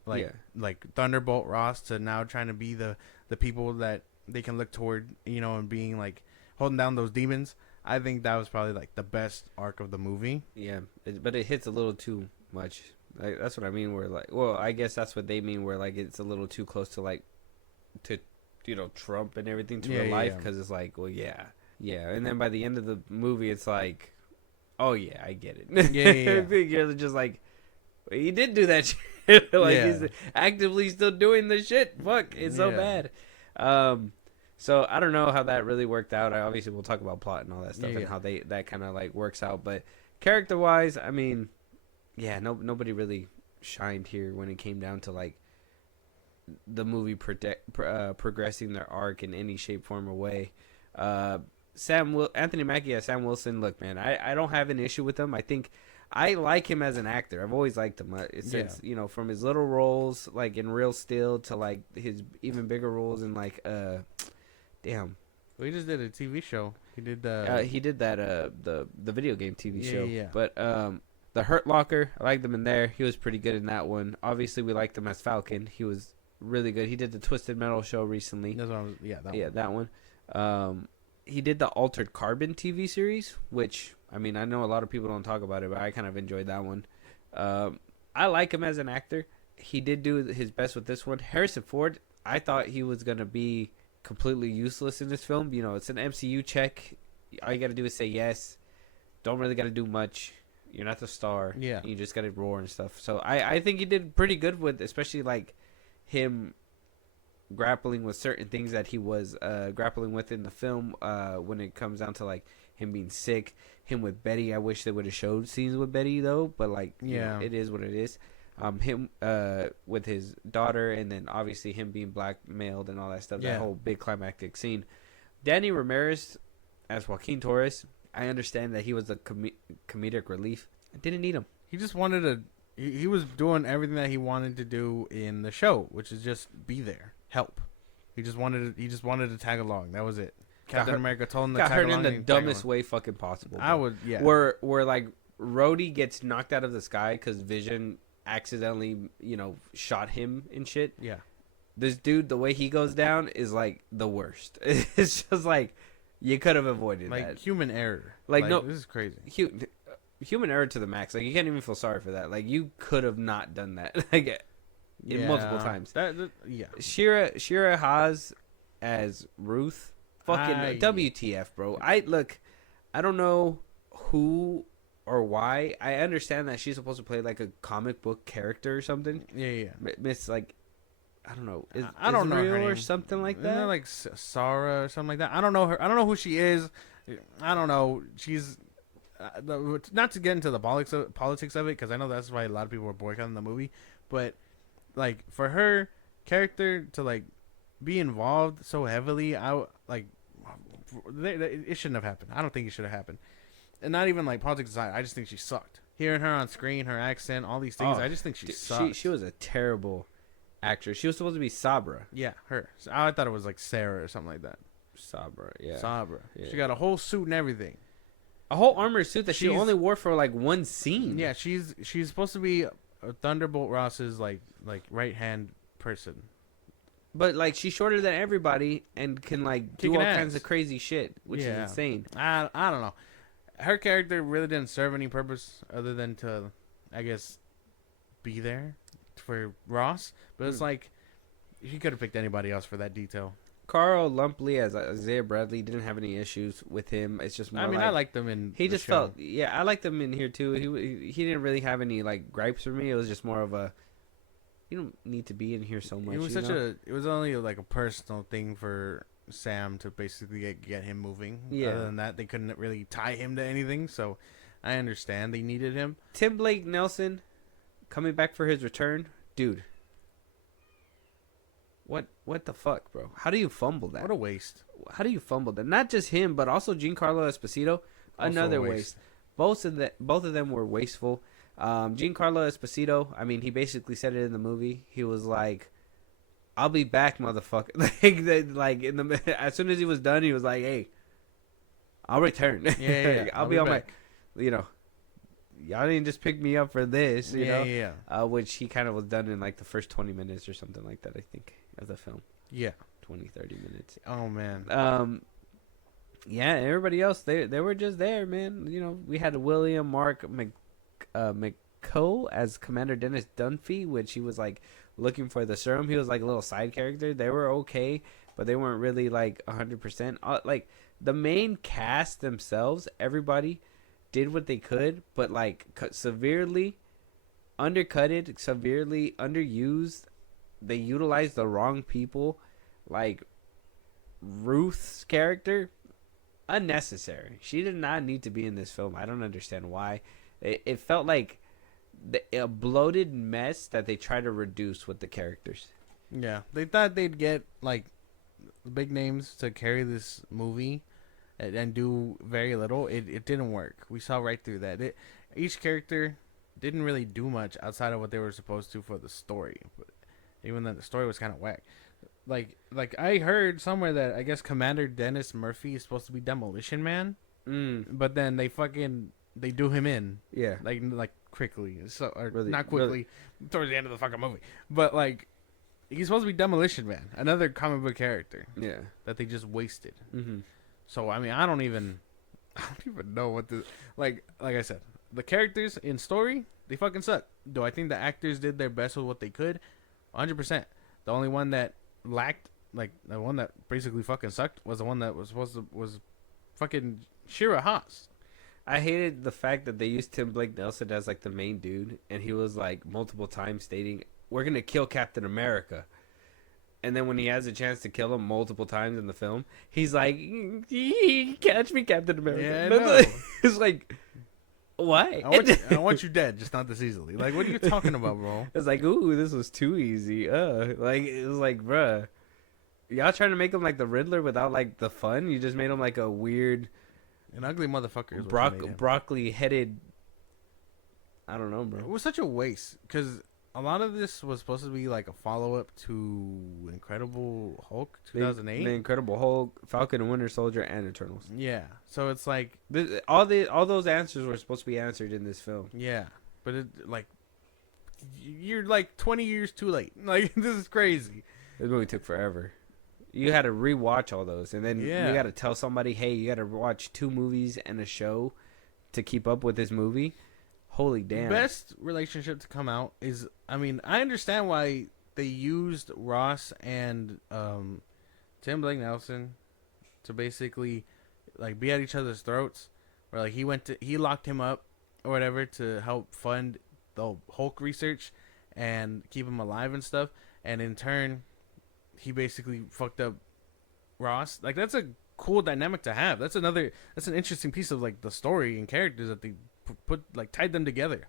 Thunderbolt Ross to now trying to be the people that they can look toward, and being like holding down those demons. I think that was probably like the best arc of the movie. Yeah, but it hits a little too much. Like, that's what I mean. Where like, well, I guess that's what they mean. Where like it's a little too close to like to Trump and everything to real life, because it's like, well, yeah, and then by the end of the movie, it's like, oh yeah, I get it. You're just like, well, he did do that shit. He's actively still doing the shit. Fuck, it's so bad. So I don't know how that really worked out. Obviously we'll talk about plot and all that stuff and how that kind of like works out. But character wise, I mean, nobody really shined here when it came down to like the movie progressing their arc in any shape, form, or way. Anthony Mackie as Sam Wilson. Look, man, I don't have an issue with him. I think I like him as an actor. I've always liked him since from his little roles like in Real Steel to like his even bigger roles in like damn. Well, he just did a TV show. He did the video game TV show. Yeah. But the Hurt Locker, I liked him in there. He was pretty good in that one. Obviously, we liked him as Falcon. He was really good. He did the Twisted Metal show recently. That's what that one. He did the Altered Carbon TV series, which, I mean, I know a lot of people don't talk about it, but I kind of enjoyed that one. I like him as an actor. He did do his best with this one. Harrison Ford, I thought he was going to be completely useless in this film. It's an MCU check. All you got to do is say yes. Don't really got to do much. You're not the star. Yeah. You just got to roar and stuff. So I think he did pretty good with, especially like him grappling with certain things that he was grappling with in the film when it comes down to like him being sick, him with Betty. I wish they would have showed scenes with Betty though, but like it is what it is. Him with his daughter, and then obviously him being blackmailed and all that stuff. That whole big climactic scene. Danny Ramirez as Joaquin Torres. I understand that he was a comedic relief. I didn't need him. He just wanted to. He was doing everything that he wanted to do in the show, which is just be there, help. He just wanted to tag along. That was it. Captain America told him to tag along. Got hurt in the dumbest way fucking possible. Bro. Where like Rhodey gets knocked out of the sky because Vision accidentally shot him and shit. Yeah. This dude, the way he goes down is like the worst. It's just like you could have avoided that. Like human error. Like no, this is crazy. Human error to the max. Like you can't even feel sorry for that. Like you could have not done that. Like multiple times. Shira Haas as Ruth. Fucking WTF, bro. I don't know who or why. I understand that she's supposed to play like a comic book character or something. Yeah. Miss like I don't know. I don't know her name. Or something like that. Isn't that like Sarah or something like that? I don't know her. I don't know who she is. I don't know. She's not to get into the politics of it, because I know that's why a lot of people were boycotting the movie, but like for her character to like be involved so heavily, it shouldn't have happened. I don't think it should have happened, and not even like politics aside. I just think she sucked. Hearing her on screen, her accent, all these things, I just think she sucked. She was a terrible actress. She was supposed to be Sabra. Yeah, her. So I thought it was like Sarah or something like that. Sabra, yeah. Sabra. Yeah. She got a whole suit and everything. A whole armored suit that she She's- only wore for like one scene. Yeah, she's supposed to be Thunderbolt Ross's like right hand person. But like she's shorter than everybody and can like do all Kicking kinds ass. of crazy shit, which is insane. I don't know. Her character really didn't serve any purpose other than to, I guess, be there for Ross. But it's like he could have picked anybody else for that detail. Carl Lumpley as Isaiah Bradley didn't have any issues with him. It's just more I mean, I liked them in. he the just show. felt I liked him in here too. He didn't really have any like gripes for me. It was just more of a you don't need to be in here so much. It was you know? it was only like a personal thing for Sam to basically get him moving. Yeah. Other than that, they couldn't really tie him to anything. So I understand they needed him. Tim Blake Nelson coming back for his return, dude. What the fuck, bro? How do you fumble that? What a waste. How do you fumble that? Not just him, but also Giancarlo Esposito, another a waste. Both of them were wasteful. Giancarlo Esposito, I mean, he basically said it in the movie. He was like, "I'll be back, motherfucker." As soon as he was done, he was like, "Hey, I'll return. Yeah. I'll be on back. Y'all didn't just pick me up for this, you know." Yeah. Which he kind of was done in like the first 20 minutes or something like that, I think, of the film. Yeah. 20-30 minutes. Oh man. Yeah, everybody else they were just there, man. You know, we had William Mark McCoe as Commander Dennis Dunphy, which he was like looking for the serum. He was like a little side character. They were okay, but they weren't really like 100%. Like the main cast themselves, everybody did what they could, but like severely undercutted, severely underused. They utilized the wrong people. Like Ruth's character, unnecessary. She did not need to be in this film. I don't understand why. It felt like a bloated mess that they try to reduce with the characters. Yeah. They thought they'd get like big names to carry this movie and do very little. It didn't work. We saw right through that. Each character didn't really do much outside of what they were supposed to for the story. But even then, the story was kind of whack. Like I heard somewhere that I guess Commander Dennis Murphy is supposed to be Demolition Man, but then they do him in, like quickly, so or Really, not quickly, towards the end of the fucking movie, but like he's supposed to be Demolition Man, another comic book character, that they just wasted. Mm-hmm. So I mean, I don't even know what to like I said, the characters in story they fucking suck. Do I think the actors did their best with what they could? 100%. The only one that lacked, like the one that basically fucking sucked, was the one that was was fucking Shira Haas. I hated the fact that they used Tim Blake Nelson as like the main dude, and he was like multiple times stating, "We're gonna kill Captain America," and then when he has a chance to kill him multiple times in the film, he's like, "Catch me, Captain America." Yeah, I And know. it's like, why? I want you dead, just not this easily. Like, what are you talking about, bro? It's like, ooh, this was too easy. Like it was like, bruh, y'all trying to make him like the Riddler without like the fun. You just made him like a weird, An ugly motherfucker. Is what you made him. broccoli headed. I don't know, It bro. was such a waste because a lot of this was supposed to be like a follow up to Incredible Hulk 2008. The Incredible Hulk, Falcon and Winter Soldier, and Eternals. Yeah, so it's like All those answers were supposed to be answered in this film. yeah, but it like you're like 20 years too late. Like this is crazy. This movie took forever. You had to rewatch all those, and then Yeah. you got to tell somebody, "Hey, you got to watch 2 movies and a show to keep up with this movie." Holy damn! Best relationship to come out is, I mean, I understand why they used Ross and Tim Blake Nelson to basically like be at each other's throats, or like he locked him up or whatever to help fund the Hulk research and keep him alive and stuff, and in turn he basically fucked up Ross. Like that's a cool dynamic to have. That's an interesting piece of like the story and characters that they put like tied them together.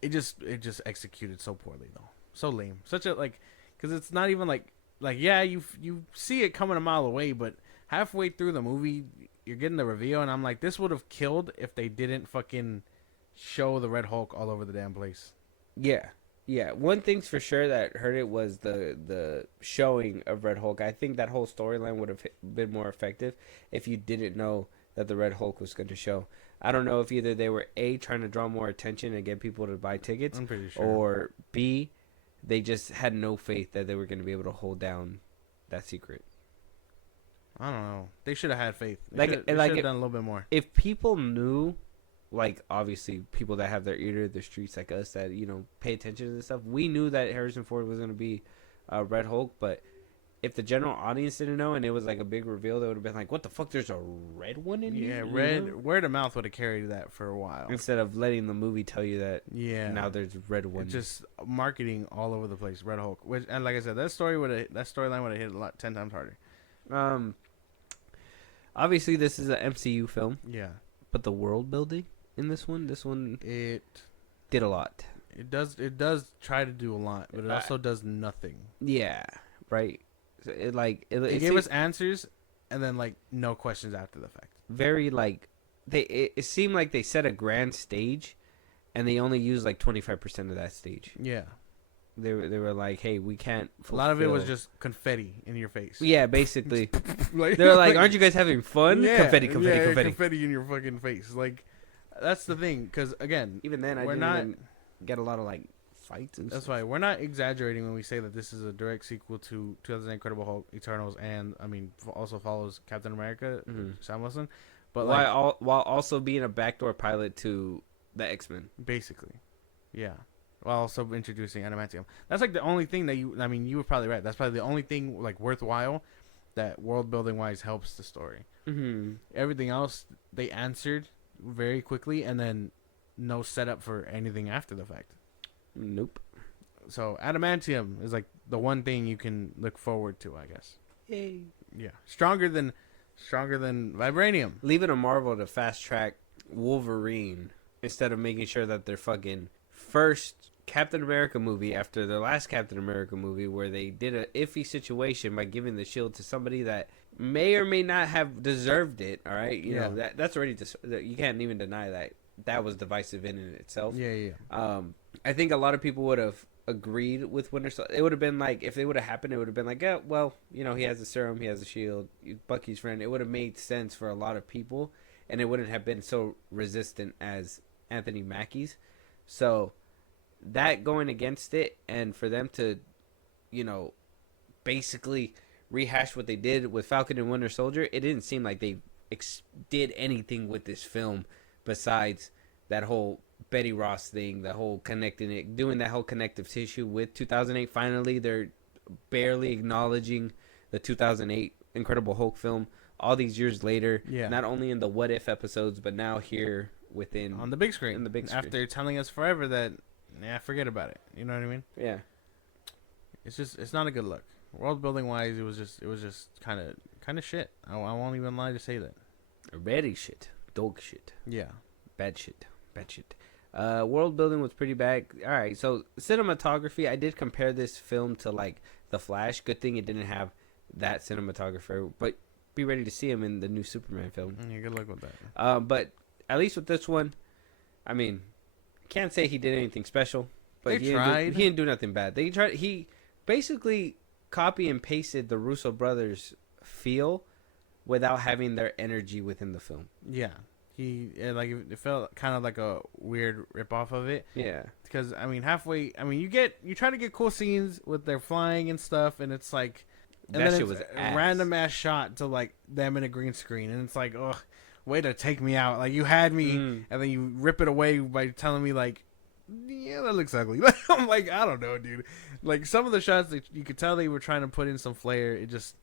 It just executed so poorly though, so lame. Such a like, because it's not even like yeah, you see it coming a mile away, but halfway through the movie you're getting the reveal, and I'm like, this would have killed if they didn't fucking show the Red Hulk all over the damn place. Yeah. One thing's for sure that hurt it was the showing of Red Hulk. I think that whole storyline would have been more effective if you didn't know that the Red Hulk was going to show. I don't know if either they were A, trying to draw more attention and get people to buy tickets, I'm pretty sure. or B, they just had no faith that they were going to be able to hold down that secret. I don't know. They should have had faith. They should have done a little bit more. If people knew, like, obviously people that have their ear to the streets like us that, pay attention to this stuff, we knew that Harrison Ford was going to be Red Hulk, but if the general audience didn't know and it was like a big reveal, they would have been like, what the fuck, there's a red one in here? Yeah, word of mouth would have carried that for a while. Instead of letting the movie tell you that now there's a red one. Just marketing all over the place, Red Hulk. Which, and like I said, that storyline would have hit 10 times harder. Obviously this is an MCU film. Yeah. But the world building in this one it did a lot. It does try to do a lot, but it also does nothing. Yeah, right. So it gave us answers and then like no questions after the fact. Very like it seemed like they set a grand stage and they only used like 25% of that stage. Yeah. They were like, hey, we can't fulfill. A lot of it was just confetti in your face. Yeah, basically. They're like, aren't you guys having fun? Yeah, confetti. Confetti in your fucking face. Like, that's the thing. Because, again, even then, I didn't even get a lot of, like, fights and That's stuff. why we're not exaggerating when we say that this is a direct sequel to 2008 Incredible Hulk, Eternals, and, also follows Captain America, Sam Wilson. But while also being a backdoor pilot to the X-Men. Basically. Yeah. While also introducing adamantium. That's like the only thing that you were probably right. That's probably the only thing like worthwhile that world building wise helps the story. Mm-hmm. Everything else they answered very quickly, and then no setup for anything after the fact. Nope. So adamantium is like the one thing you can look forward to, I guess. Yay. Yeah, stronger than vibranium. Leave it to Marvel to fast track Wolverine instead of making sure that they're fucking first Captain America movie after their last Captain America movie where they did an iffy situation by giving the shield to somebody that may or may not have deserved it. All right, you know that's already you can't even deny that was divisive in itself. Yeah. I think a lot of people would have agreed with Winter Soldier. It would have been like, if it would have happened, it would have been like, well, he has a serum, he has a shield, Bucky's friend. It would have made sense for a lot of people, and it wouldn't have been so resistant as Anthony Mackie's. So that going against it, and for them to, basically rehash what they did with Falcon and Winter Soldier, it didn't seem like they did anything with this film besides that whole Betty Ross thing, the whole connecting it, doing that whole connective tissue with 2008. Finally, they're barely acknowledging the 2008 Incredible Hulk film all these years later. Yeah. Not Not only in the What If episodes, but now here on the big screen. In the big screen. After telling us forever that, forget about it. You know what I mean? Yeah. It's not a good look. World building wise, it was just kind of shit. I won't even lie to say that. Very shit. Dog shit. Yeah. Bad shit. World building was pretty bad. All right, so cinematography, I did compare this film to like The Flash. Good thing it didn't have that cinematographer, but be ready to see him in the new Superman film. Yeah, good luck with that. But at least with this one, can't say he did anything special. But he tried. He didn't do nothing bad. He basically copy and pasted the Russo brothers' feel without having their energy within the film. Yeah. It felt kind of like a weird rip off of it. Yeah. Because halfway, you try to get cool scenes with their flying and stuff, and it's like, and that then shit it's was a random ass shot to like them in a green screen, and it's like, ugh, way to take me out. Like, you had me, and then you rip it away by telling me like, yeah, that looks ugly. I'm like, I don't know, dude. Like, some of the shots that you could tell they were trying to put in some flair. It just,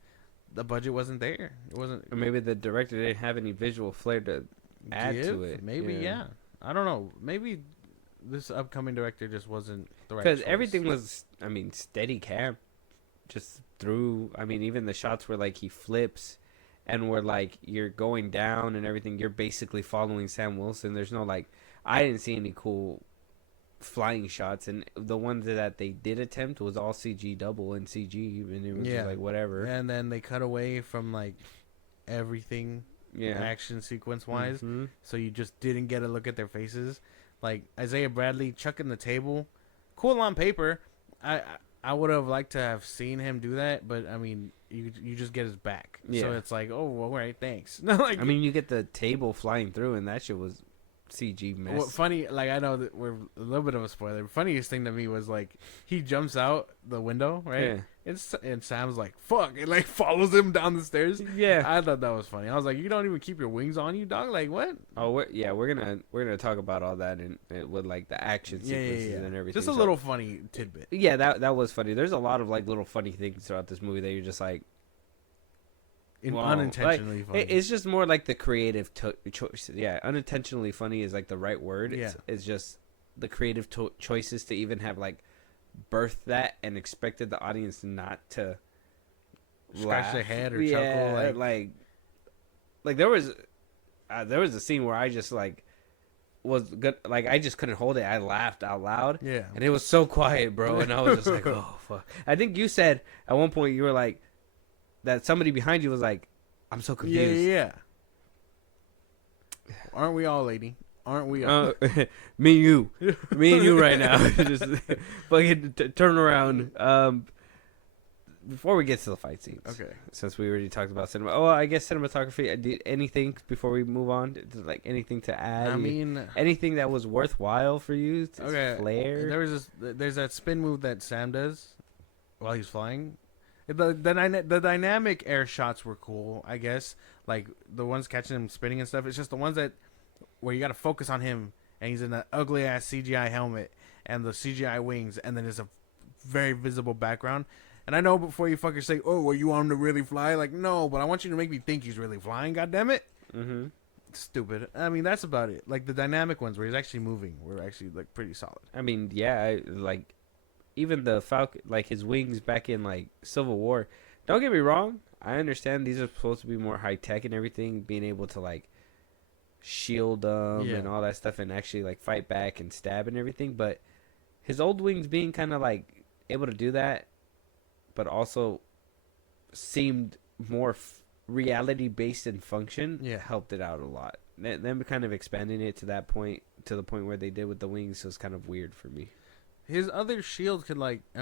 the budget wasn't there. It wasn't. Or maybe the director didn't have any visual flair to add to it. Maybe, yeah. I don't know. Maybe this upcoming director just wasn't the right Because choice. everything was, steady cam. Just through, even the shots where, like, he flips and where like you're going down and everything, you're basically following Sam Wilson. There's no like, I didn't see any cool flying shots, and the ones that they did attempt was all CG double and CG, and it was just like whatever. And then they cut away from like everything, action sequence wise, so you just didn't get a look at their faces. Like Isaiah Bradley chucking the table, cool on paper. I would have liked to have seen him do that, but I mean, you just get his back, so it's like, oh, well, all right, thanks. Like, I mean, you get the table flying through, and that shit was CG mess. What funny, like, I know that we're a little bit of a spoiler. The funniest thing to me was like he jumps out the window, right? And Sam's like, "Fuck!" and like follows him down the stairs. Yeah, I thought that was funny. I was like, "You don't even keep your wings on, you dog? Like what?" Oh, we're gonna talk about all that and with like the action sequences and everything. Just a little funny tidbit. Yeah, that was funny. There's a lot of like little funny things throughout this movie that you're just like. Unintentionally funny. It's just more like the creative choice. Yeah, unintentionally funny is like the right word. It's just the creative choices to even have like birthed that and expected the audience not to scratch their head or chuckle. Like there was a scene where I just like was good. Like I just couldn't hold it. I laughed out loud. Yeah, and it was so quiet, bro. And I was just like, oh fuck. I think you said at one point you were like. That somebody behind you was like, I'm so confused. Yeah. Aren't we all, lady? Aren't we all? Me and you right now. Just fucking turn around. Before we get to the fight scenes. Okay. Since we already talked about cinema. Oh, I guess cinematography. Anything before we move on? Like anything to add? I mean, anything that was worthwhile for you? Okay. Flair? There's that spin move that Sam does while he's flying. The dynamic air shots were cool, I guess. Like the ones catching him spinning and stuff. It's just the ones where you got to focus on him and he's in that ugly ass CGI helmet and the CGI wings, and then there's a very visible background. And I know before you fuckers say, "Oh, well, you want him to really fly?" Like, no, but I want you to make me think he's really flying. God damn it! Mm-hmm. Stupid. I mean, that's about it. Like the dynamic ones where he's actually moving were actually like pretty solid. I mean, yeah, like. Even the Falcon, like his wings back in like Civil War. Don't get me wrong. I understand these are supposed to be more high tech and everything, being able to like shield them and all that stuff, and actually like fight back and stab and everything. But his old wings being kind of like able to do that, but also seemed more reality based in function. Helped it out a lot. Them kind of expanding it to that point, to the point where they did with the wings, was kind of weird for me. His other shield could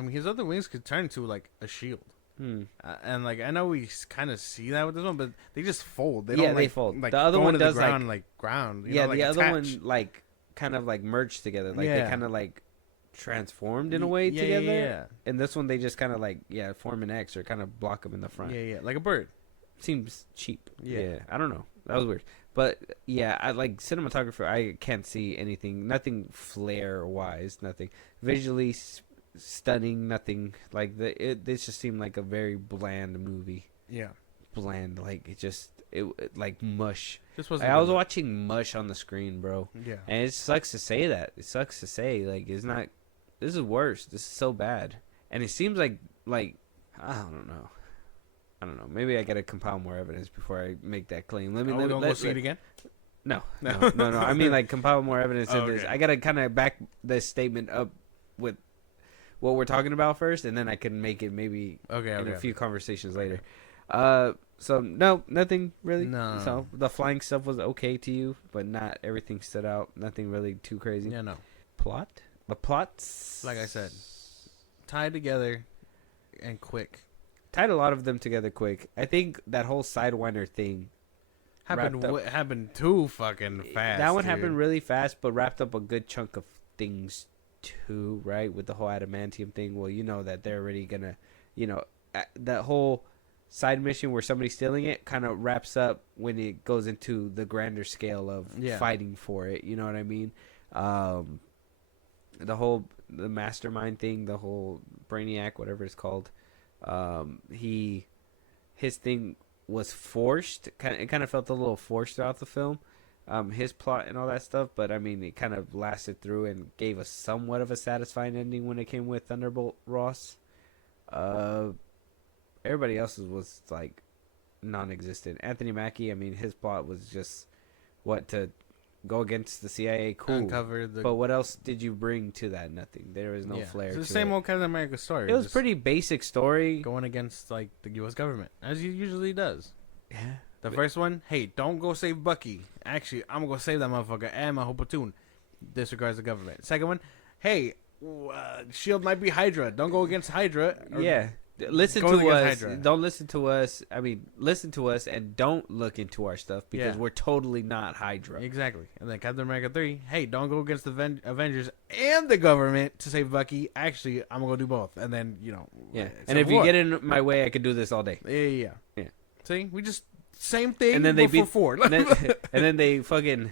his other wings could turn into like a shield. And like I know we kind of see that with this one, but they just fold. They don't they fold. Like, the other one does ground, like ground. The other one like kind of like merged together. Like they kind of like transformed in a way together. Yeah. And this one they just kind of like form an X or kind of block them in the front. Yeah, like a bird. Seems cheap. Yeah, I don't know. That was weird. But yeah, I like cinematographer. I can't see nothing flair wise, nothing visually stunning, nothing like this just seemed like a very bland movie. Yeah, bland. Like it like mush. This was. I was watching mush on the screen, bro. Yeah, and it sucks to say that. It sucks to say like it's not. This is worse. This is so bad, and it seems like I don't know. Maybe I gotta compile more evidence before I make that claim. Let me go see it again. No. I mean, like compile more evidence in this. I gotta kind of back this statement up with what we're talking about first, and then I can make it maybe in a few conversations later. So no, nothing really. No. So the flying stuff was okay to you, but not everything stood out. Nothing really too crazy. Yeah, no. Plot. The plots, like I said, tied together and quick. Tied a lot of them together quick. I think that whole Sidewinder thing happened too fucking fast. That one happened really fast, but wrapped up a good chunk of things too, right? With the whole adamantium thing. Well, you know that they're already gonna, that whole side mission where somebody's stealing it kind of wraps up when it goes into the grander scale of fighting for it. You know what I mean? The mastermind thing, the whole Brainiac, whatever it's called. His thing was forced. It kind of felt a little forced throughout the film. His plot and all that stuff, but I mean, it kind of lasted through and gave us somewhat of a satisfying ending when it came with Thunderbolt Ross. Everybody else's was like non-existent. Anthony Mackie, I mean, his plot was just to go against the CIA. Cool. Uncover the. But what else did you bring to that? Nothing. There was no flair. It's the to same it. old Captain America story. It was just pretty basic story. going against like the U.S. government, as he usually does. Yeah. The first one, hey, don't go save Bucky. Actually, I'm gonna go save that motherfucker and my whole platoon. Disregards the government. Second one, hey, Shield might be Hydra. Don't go against Hydra. Yeah. Listen goes to against us. Hydra. Don't listen to us. I mean, listen to us and don't look into our stuff because Yeah. we're totally not Hydra. Exactly. And then Captain America 3, hey, don't go against the Avengers and the government to save Bucky. Actually, I'm gonna go do both. And then, Yeah. it's And a if you war. get in my way, I could do this all day. Yeah. Yeah. See, we just same thing. And then they but for beat four. and then they fucking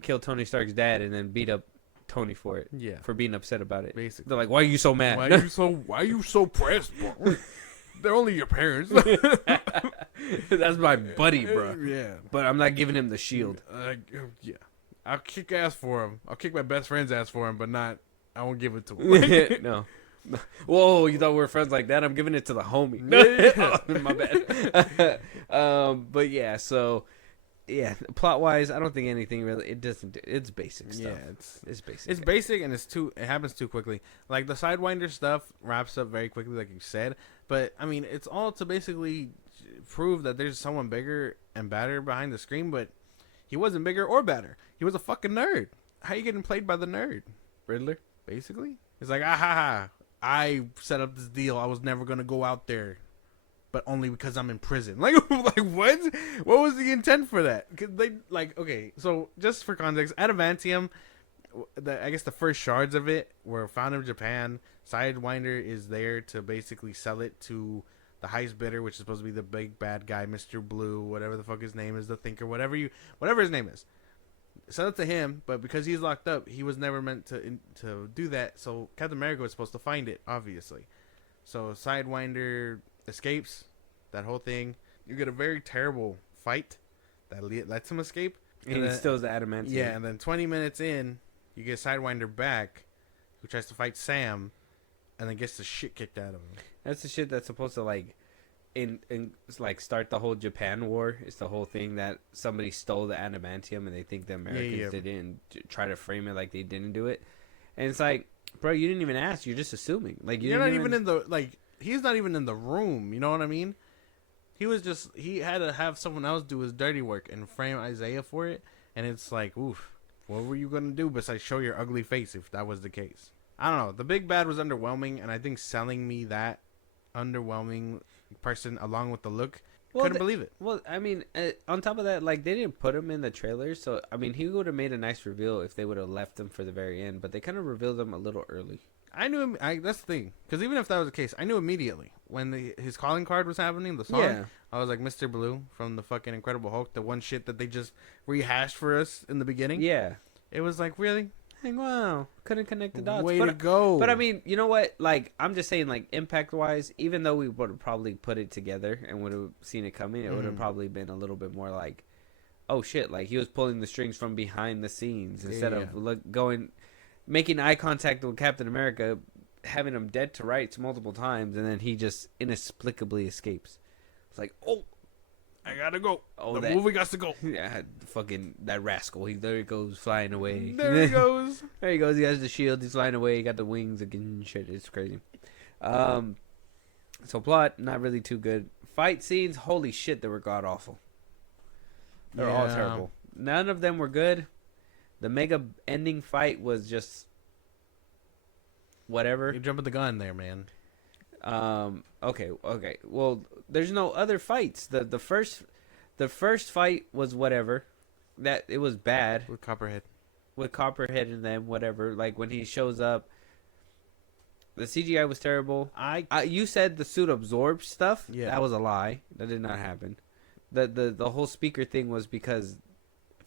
kill Tony Stark's dad and then beat up Tony for it. Yeah. For being upset about it. Basically. They're like, "Why are you so mad?" Why are you so pressed, bro? They're only your parents. That's my buddy, bro. Yeah. But I'm not giving him the shield. Yeah. I'll kick ass for him. I'll kick my best friend's ass for him, but I won't give it to him. No. Whoa, you thought we were friends like that? I'm giving it to the homie. Oh, my bad. But yeah, so yeah, plot wise, I don't think anything really. It doesn't. It's basic stuff. Yeah, it's basic. It's basic and it happens too quickly. Like the Sidewinder stuff wraps up very quickly, like you said. But I mean, it's all to basically prove that there's someone bigger and badder behind the screen. But he wasn't bigger or badder. He was a fucking nerd. How you getting played by the nerd? Riddler. Basically, it's like I set up this deal. I was never gonna go out there, but only because I'm in prison. Like what? What was the intent for that? 'Cause they okay. So just for context, adamantium, I guess the first shards of it were found in Japan. Sidewinder is there to basically sell it to the highest bidder, which is supposed to be the big bad guy, Mr. Blue, whatever the fuck his name is, the Thinker, whatever his name is. Sell it to him, but because he's locked up, he was never meant to do that. So Captain America was supposed to find it, obviously. So Sidewinder escapes that whole thing. You get a very terrible fight that lets him escape, And he steals the adamantium. yeah. And then 20 minutes in, you get Sidewinder back, who tries to fight Sam, and then gets the shit kicked out of him. That's the shit that's supposed to start the whole Japan war. It's the whole thing that somebody stole the adamantium and they think the Americans did it and try to frame it like they didn't do it. And it's like, bro, you didn't even ask. You're just assuming. Like You're not even in the he's not even in the room. You know what I mean? He had to have someone else do his dirty work and frame Isaiah for it. And it's like, oof, what were you gonna do besides show your ugly face if that was the case? I don't know. The big bad was underwhelming, and I think selling me that underwhelming person along with the look, couldn't believe it. Well, I mean, on top of that, like, they didn't put him in the trailer, so I mean, he would have made a nice reveal if they would have left him for the very end, but they kind of revealed him a little early. I knew him. That's the thing, because even if that was the case, I knew immediately when his calling card was happening. The song, Yeah. I was like, Mr. Blue from the fucking Incredible Hulk, the one shit that they just rehashed for us in the beginning. Yeah. It was like, really? Like, wow, couldn't connect the dots. Way but, to go. But I mean, you know what? Like, I'm just saying, like, impact wise, even though we would have probably put it together and would have seen it coming, it would have probably been a little bit more like, oh shit, like he was pulling the strings from behind the scenes instead of making eye contact with Captain America, having him dead to rights multiple times, and then he just inexplicably escapes. It's like, oh, I gotta go. Oh, the movie got to go. yeah, fucking that rascal. There he goes, flying away. There he goes. There he goes. He has the shield. He's flying away. He got the wings again. Shit, it's crazy. So plot not really too good. Fight scenes, holy shit, they were god awful. They're all Yeah. terrible. None of them were good. The mega ending fight was just whatever. You're jumping the gun there, man. Okay. Well, there's no other fights. The first fight was whatever. That it was bad With Copperhead. with Copperhead and them, whatever. Like when he shows up, the CGI was terrible. You said the suit absorbed stuff. Yeah. That was a lie. That did not happen. The whole speaker thing was because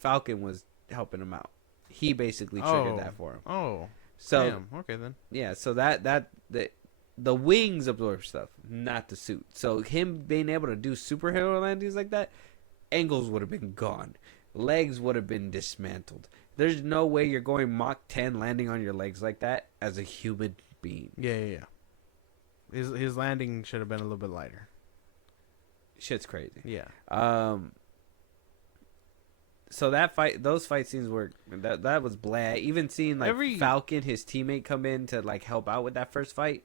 Falcon was helping him out. He basically triggered that for him. Oh. So Damn. Okay then. yeah, so the wings absorb stuff, not the suit. So him being able to do superhero landings like that, angles would have been gone. Legs would have been dismantled. There's no way you're going Mach 10 landing on your legs like that as a human being. Yeah. His landing should have been a little bit lighter. shit's crazy. Yeah. So those fight scenes were that was bland. Even seeing like Falcon, his teammate, come in to like help out with that first fight,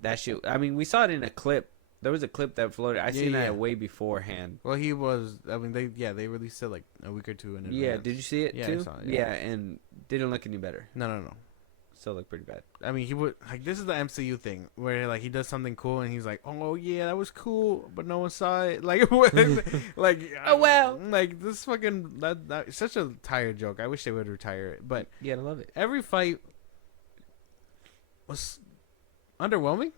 that shit. I mean, we saw it in a clip. There was a clip that floated. I seen that way beforehand. Well, he was. I mean, they released it like a week or two in advance. Yeah, did you see it yeah, too? I saw it, yeah, and didn't look any better. No. Still looked pretty bad. I mean, he would like this is the MCU thing where like he does something cool and he's like, oh yeah, that was cool, but no one saw it. Like, like oh well, like this fucking that it's such a tired joke. I wish they would retire it, but yeah, I love it. Every fight was underwhelming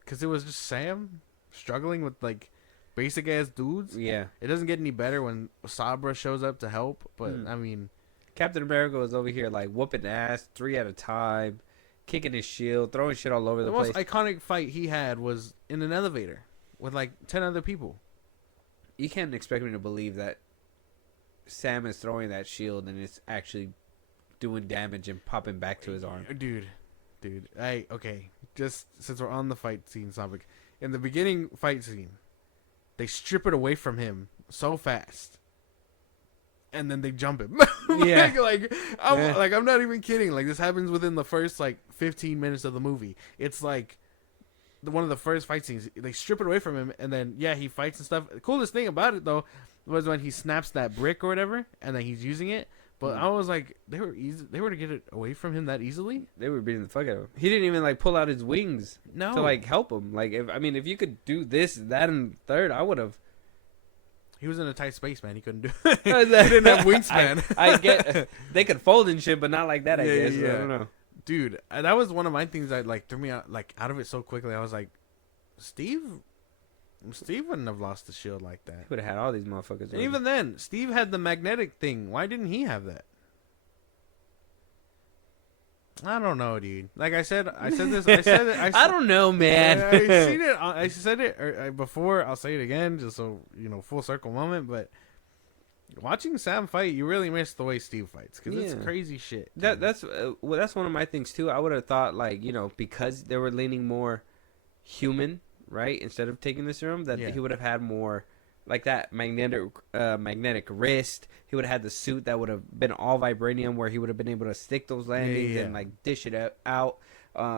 because it was just Sam struggling with like basic ass dudes. Yeah, it doesn't get any better when Sabra shows up to help. But I mean, Captain America was over here like whooping ass 3 at a time, kicking his shield, throwing shit all over the place. The most iconic fight he had was in an elevator with like 10 other people. You can't expect me to believe that Sam is throwing that shield and it's actually doing damage and popping back to his arm. Dude. Okay. Just since we're on the fight scene topic, in the beginning fight scene, they strip it away from him so fast. And then they jump him. Yeah. I'm not even kidding. Like, this happens within the first, like, 15 minutes of the movie. It's, like, one of the first fight scenes. They strip it away from him, and then, yeah, he fights and stuff. The coolest thing about it, though, was when he snaps that brick or whatever, and then he's using it. But I was like, they were to get it away from him that easily? They were beating the fuck out of him. He didn't even, like, pull out his wings to, like, help him. Like, if you could do this, that, and third, I would have. He was in a tight space, man. He couldn't do it. He didn't have wingspan. I get they could fold and shit, but not like that. I guess. Yeah. I don't know, dude. That was one of my things that like threw me out of it so quickly. I was like, Steve wouldn't have lost the shield like that. He would have had all these motherfuckers. And even then, Steve had the magnetic thing. Why didn't he have that? I don't know, dude. Like I said this. I don't know, man. I said it before. I'll say it again, just so you know, full circle moment. But watching Sam fight, you really miss the way Steve fights because it's crazy shit. That's one of my things too. I would have thought like because they were leaning more human, right, instead of taking the serum, that he would have had more. Like that magnetic wrist. He would have had the suit that would have been all vibranium, where he would have been able to stick those landings and like dish it out.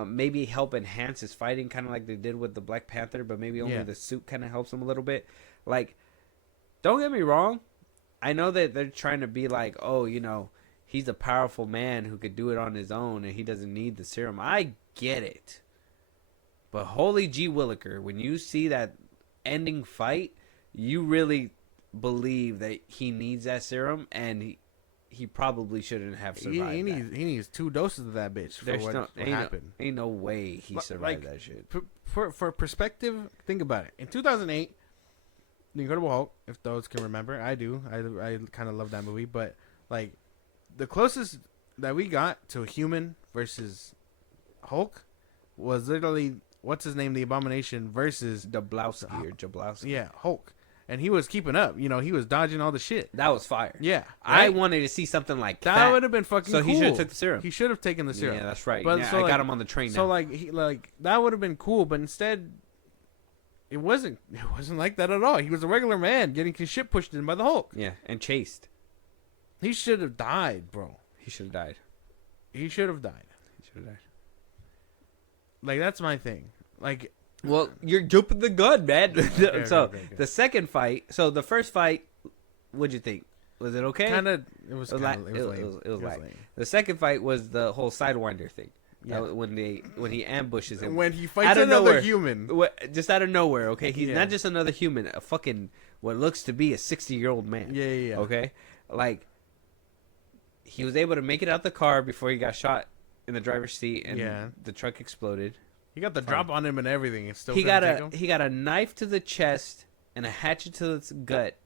Maybe help enhance his fighting, kind of like they did with the Black Panther, but maybe only the suit kind of helps him a little bit. Like, don't get me wrong. I know that they're trying to be like, oh, he's a powerful man who could do it on his own and he doesn't need the serum. I get it. But holy G. Williker, when you see that ending fight, you really believe that he needs that serum, and he probably shouldn't have survived. He needs 2 doses of that bitch for what happened. Ain't no way he survived that shit. For perspective, think about it. In 2008, The Incredible Hulk, if those can remember, I do. I kind of love that movie, but like the closest that we got to a human versus Hulk was literally what's his name, the Abomination versus Jablowski. Yeah, Hulk. And he was keeping up. He was dodging all the shit. That was fire. Yeah. Right? I wanted to see something like that. That would have been fucking cool. So he should have took the serum. He should have taken the serum. Yeah, that's right. But I got him on the train now. So, that would have been cool. But instead, it wasn't like that at all. He was a regular man getting his shit pushed in by the Hulk. Yeah, and chased. He should have died, bro. He should have died. He should have died. Like, that's my thing. Like... Well, you're jumping the gun, man. The second fight. So the first fight, what'd you think? Was it okay? It was lame. The second fight was the whole Sidewinder thing. Yeah. When he ambushes him. When he fights another human. Just out of nowhere, okay? He's not just another human. A fucking, what looks to be a 60-year-old man. Yeah. Okay? Like, he was able to make it out the car before he got shot in the driver's seat and the truck exploded. He got the drop on him and everything. It's still he got a knife to the chest and a hatchet to the gut.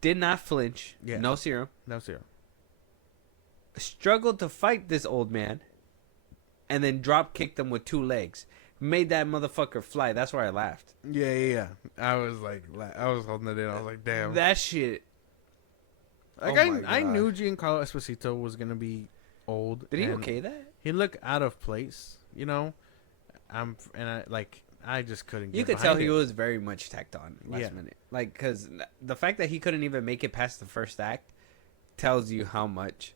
Did not flinch. Yeah. No serum. Struggled to fight this old man, and then drop kicked him with 2 legs. Made that motherfucker fly. That's where I laughed. Yeah. I was holding it in. I was like, damn. That shit. Like I knew Giancarlo Esposito was gonna be old. Did he okay that? He looked out of place, I I just couldn't. You Get could tell behind he it. was very much tacked on last Yeah. minute. Like, because the fact that he couldn't even make it past the first act tells you how much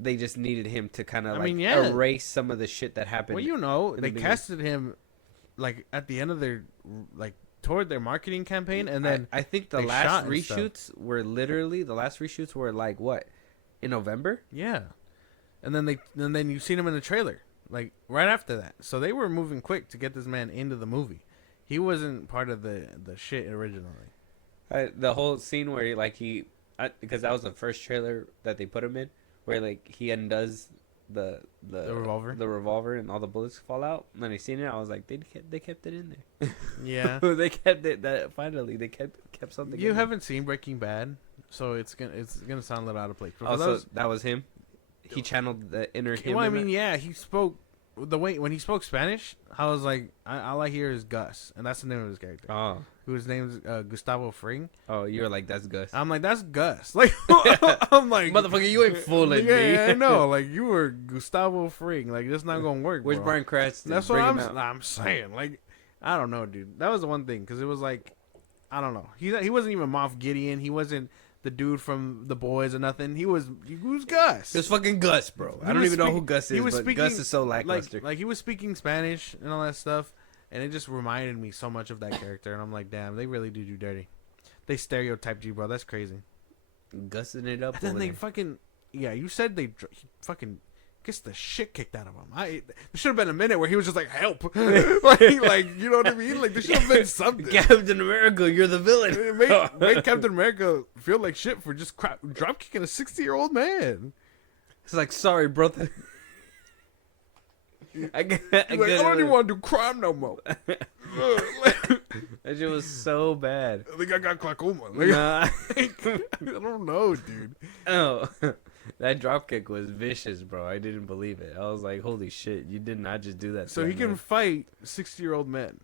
they just needed him to kind of I like mean, yeah. erase some of the shit that happened. Well, you know, in the they beginning. casted him like at the end of their like toward their marketing campaign, and then I think the they last shot and stuff. reshoots were like what, in November? yeah, and then you've seen him in the trailer like right after that. So they were moving quick to get this man into the movie. He wasn't part of the shit originally. The whole scene where because that was the first trailer that they put him in, where like he undoes the revolver and all the bullets fall out. And then I seen it, I was like, they kept it in there. Yeah, They kept it. That finally they kept something. you in there. haven't seen Breaking Bad, so it's gonna sound a little out of place. But for Also, those- that was him. He channeled the inner him. well, I in mean, it. yeah, he spoke the way when he spoke Spanish. I was like, all I hear is Gus, and that's the name of his character. Oh, Whose name's Gustavo Fring. oh, you were like, that's Gus. I'm like, that's Gus. Like, I'm like, Motherfucker, you ain't fooling me. Yeah, I know. Like, you were Gustavo Fring. Like, that's not gonna work. Where's bro. Bryan Cranston? That's what Bring him out. I'm saying. Like, I don't know, dude. That was the one thing because it was like, I don't know. He wasn't even Moff Gideon. He wasn't the dude from The Boys or nothing. He was Gus. It was fucking Gus, bro. He I don't was even know who speak- Gus he is, was but speaking- Gus is so lackluster. Like he was speaking Spanish and all that stuff, and it just reminded me so much of that character. And I'm like, damn, they really did you dirty. They stereotyped you, bro. That's crazy. Gussing it up. And then over they there. fucking you said he fucking gets the shit kicked out of him. There should have been a minute where he was just like, help, like you know what I mean? Like there should have been something. Captain America, you're the villain. Make Captain America feel like shit for just drop kicking a 60-year-old man. It's like, sorry, brother. I He's like, I don't even want to do crime no more. That shit was so bad. I think I got glaucoma. Like, Nah. I don't know, dude. Oh, that dropkick was vicious, bro. I didn't believe it. I was like, holy shit, you did not just do that. So to he that can man. fight 60-year-old men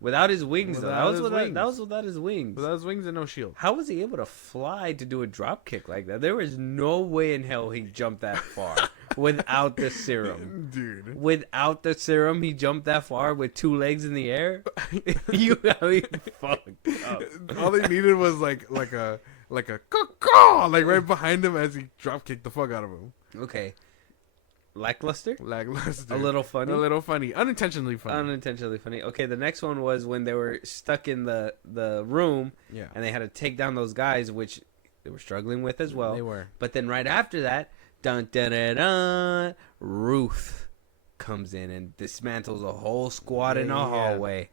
Without his wings, though. Without That was his without, wings. that was without his wings. without his wings and no shield. How was he able to fly to do a drop kick like that? There was no way in hell he jumped that far without the serum. Dude. Without the serum, he jumped that far with two legs in the air. You got me fucked up. All they needed was like a caw like right behind him as he drop kicked the fuck out of him. Okay. Lackluster? Lackluster. A little funny? A little funny. Unintentionally funny. Unintentionally funny. Okay, the next one was when they were stuck in the room Yeah. and they had to take down those guys, which they were struggling with as well. They were. But then right after that, dun dun dun dun, Ruth comes in and dismantles a whole squad in a Yeah. hallway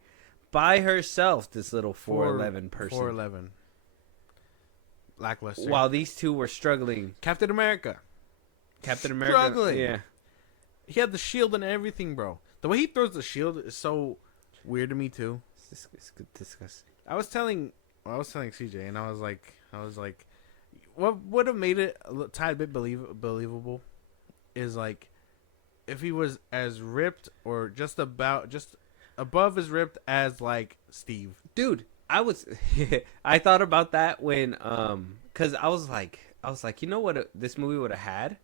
by herself. This little 4'11" person. 4'11". Lackluster. While these two were struggling, Captain America. Captain America. Struggling. Yeah. He had the shield and everything, bro. The way he throws the shield is so weird to me too. It's disgusting. I was telling CJ, and I was like, what would have made it a tad bit believable is like if he was as ripped or just above as ripped as like Steve. Dude, I thought about that when cuz I was like, you know what this movie would have had?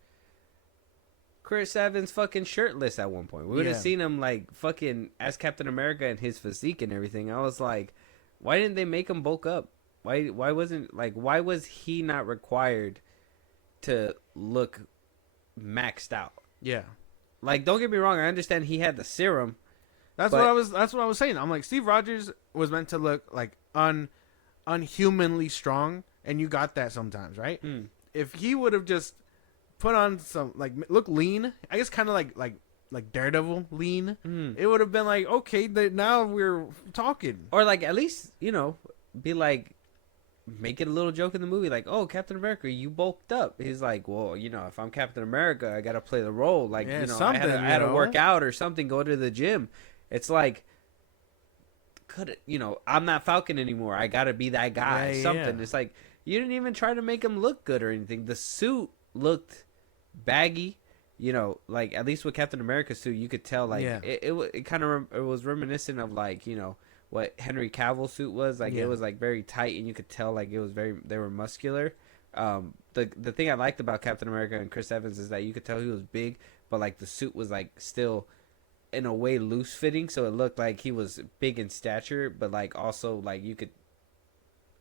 Chris Evans fucking shirtless at one point. We would have Yeah. seen him like fucking as Captain America and his physique and everything. I was like, why didn't they make him bulk up? Why was he not required to look maxed out? Yeah. Like, don't get me wrong, I understand he had the serum. That's But- what I was saying. I'm like, Steve Rogers was meant to look like unhumanly strong, and you got that sometimes, right? Mm. If he would have just put on some look lean, I guess kind of like Daredevil lean, it would have been like, okay, now we're talking. Or like at least, be like, make it a little joke in the movie, like, oh, Captain America, you bulked up. He's like, well, if I'm Captain America, I gotta play the role. Like, Yeah, I had to you work know? out or something, go to the gym. It's like, I'm not Falcon anymore. I gotta be that guy. Yeah, something. yeah. It's like you didn't even try to make him look good or anything. The suit looked baggy. Like at least with Captain America's suit, you could tell like Yeah. it kind of it was reminiscent of like what Henry Cavill's suit was like. Yeah. It was like very tight, and you could tell like it was they were muscular. The thing I liked about Captain America and Chris Evans is that you could tell he was big, but like the suit was like still in a way loose fitting, so it looked like he was big in stature, but like also like you could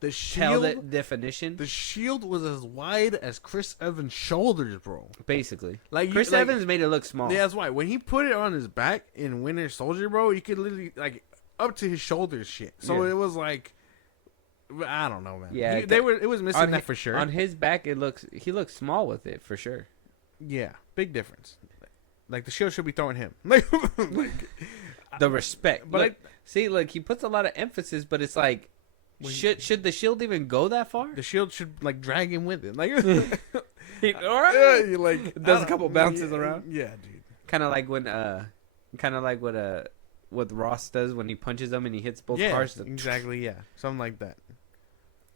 The tell shield, the definition. the shield was as wide as Chris Evans' shoulders, bro. Basically, Like Chris Evans made it look small. Yeah, that's why. When he put it on his back in Winter Soldier, bro, you could literally like up to his shoulders, shit. So Yeah. it was like, I don't know, man. Yeah, It was missing that for sure. On his back, he looks small with it for sure. Yeah, big difference. Like the shield should be throwing him. Like, The respect, but but see, like he puts a lot of emphasis, but it's like, should the shield even go that far? the shield should like drag him with it. Like, All right. yeah, you like Does I a couple don't- bounces yeah, around. Yeah, dude. Kind of like when, what Ross does when he punches them and he hits both Yeah, cars. exactly. Yeah, something like that.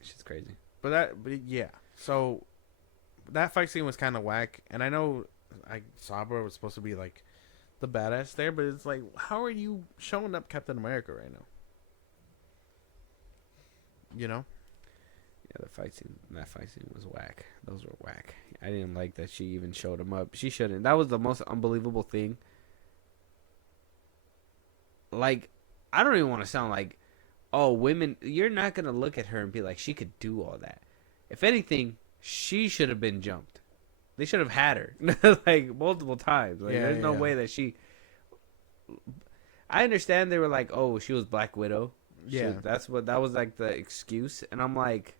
Shit's crazy. But yeah. So that fight scene was kind of whack, and I know Sabra was supposed to be like the badass there, but it's like, how are you showing up Captain America right now? You know? Yeah, that fight scene was whack. Those were whack. I didn't like that she even showed him up. She shouldn't. That was the most unbelievable thing. Like, I don't even want to sound like, oh, women, you're not going to look at her and be like, she could do all that. If anything, she should have been jumped. They should have had her, like, multiple times. Like, there's no way that she... I understand they were like, oh, she was Black Widow. Yeah. That was, like, the excuse. And I'm like...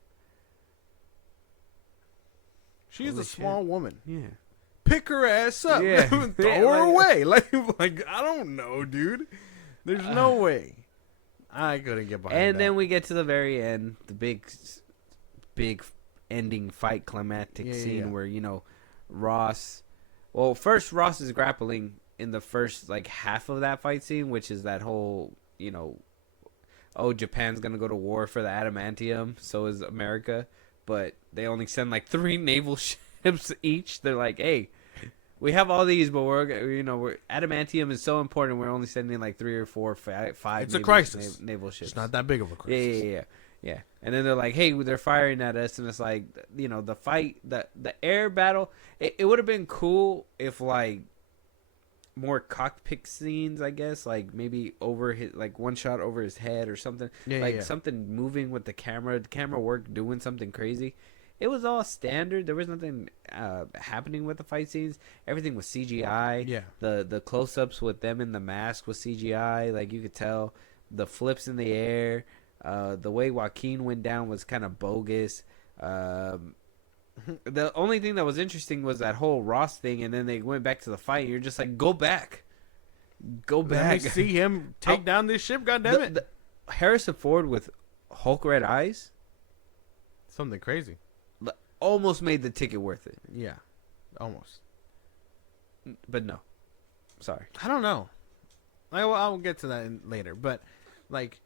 She's Holy a small shit. woman. Yeah. Pick her ass up. Yeah. Throw Yeah, her like- away. Like, I don't know, dude. There's no way. I couldn't get behind And that. then we get to the very end, the big ending fight climactic Yeah, scene yeah. where, you know, Ross... Well, first Ross is grappling in the first, like, half of that fight scene, which is that whole, you know, oh, Japan's going to go to war for the adamantium, so is America. But they only send, like, 3 naval ships each. They're like, hey, we have all these, but we're adamantium is so important, we're only sending, like, 3 or 4, 5 It's a naval, crisis. naval ships. It's not that big of a crisis. Yeah. And then they're like, hey, they're firing at us. And it's like, you know, the fight, the air battle, it would have been cool if, like, more cockpit scenes, I guess. Like, maybe over his, like, one shot over his head or something. Yeah, like, yeah. something moving with the camera work doing something crazy. It was all standard. There was nothing happening with the fight scenes. Everything was CGI. Yeah. The close-ups with them in the mask was CGI. Like, you could tell. The flips in the air. The way Joaquin went down was kind of bogus. The only thing that was interesting was that whole Ross thing, and then they went back to the fight. And you're just like, go back. Go Let back. me see him take down this ship, goddammit. Harrison Ford with Hulk red eyes Something crazy. almost made the ticket worth it. Yeah. Almost. But no. Sorry. I don't know. I'll get to that later. But, like,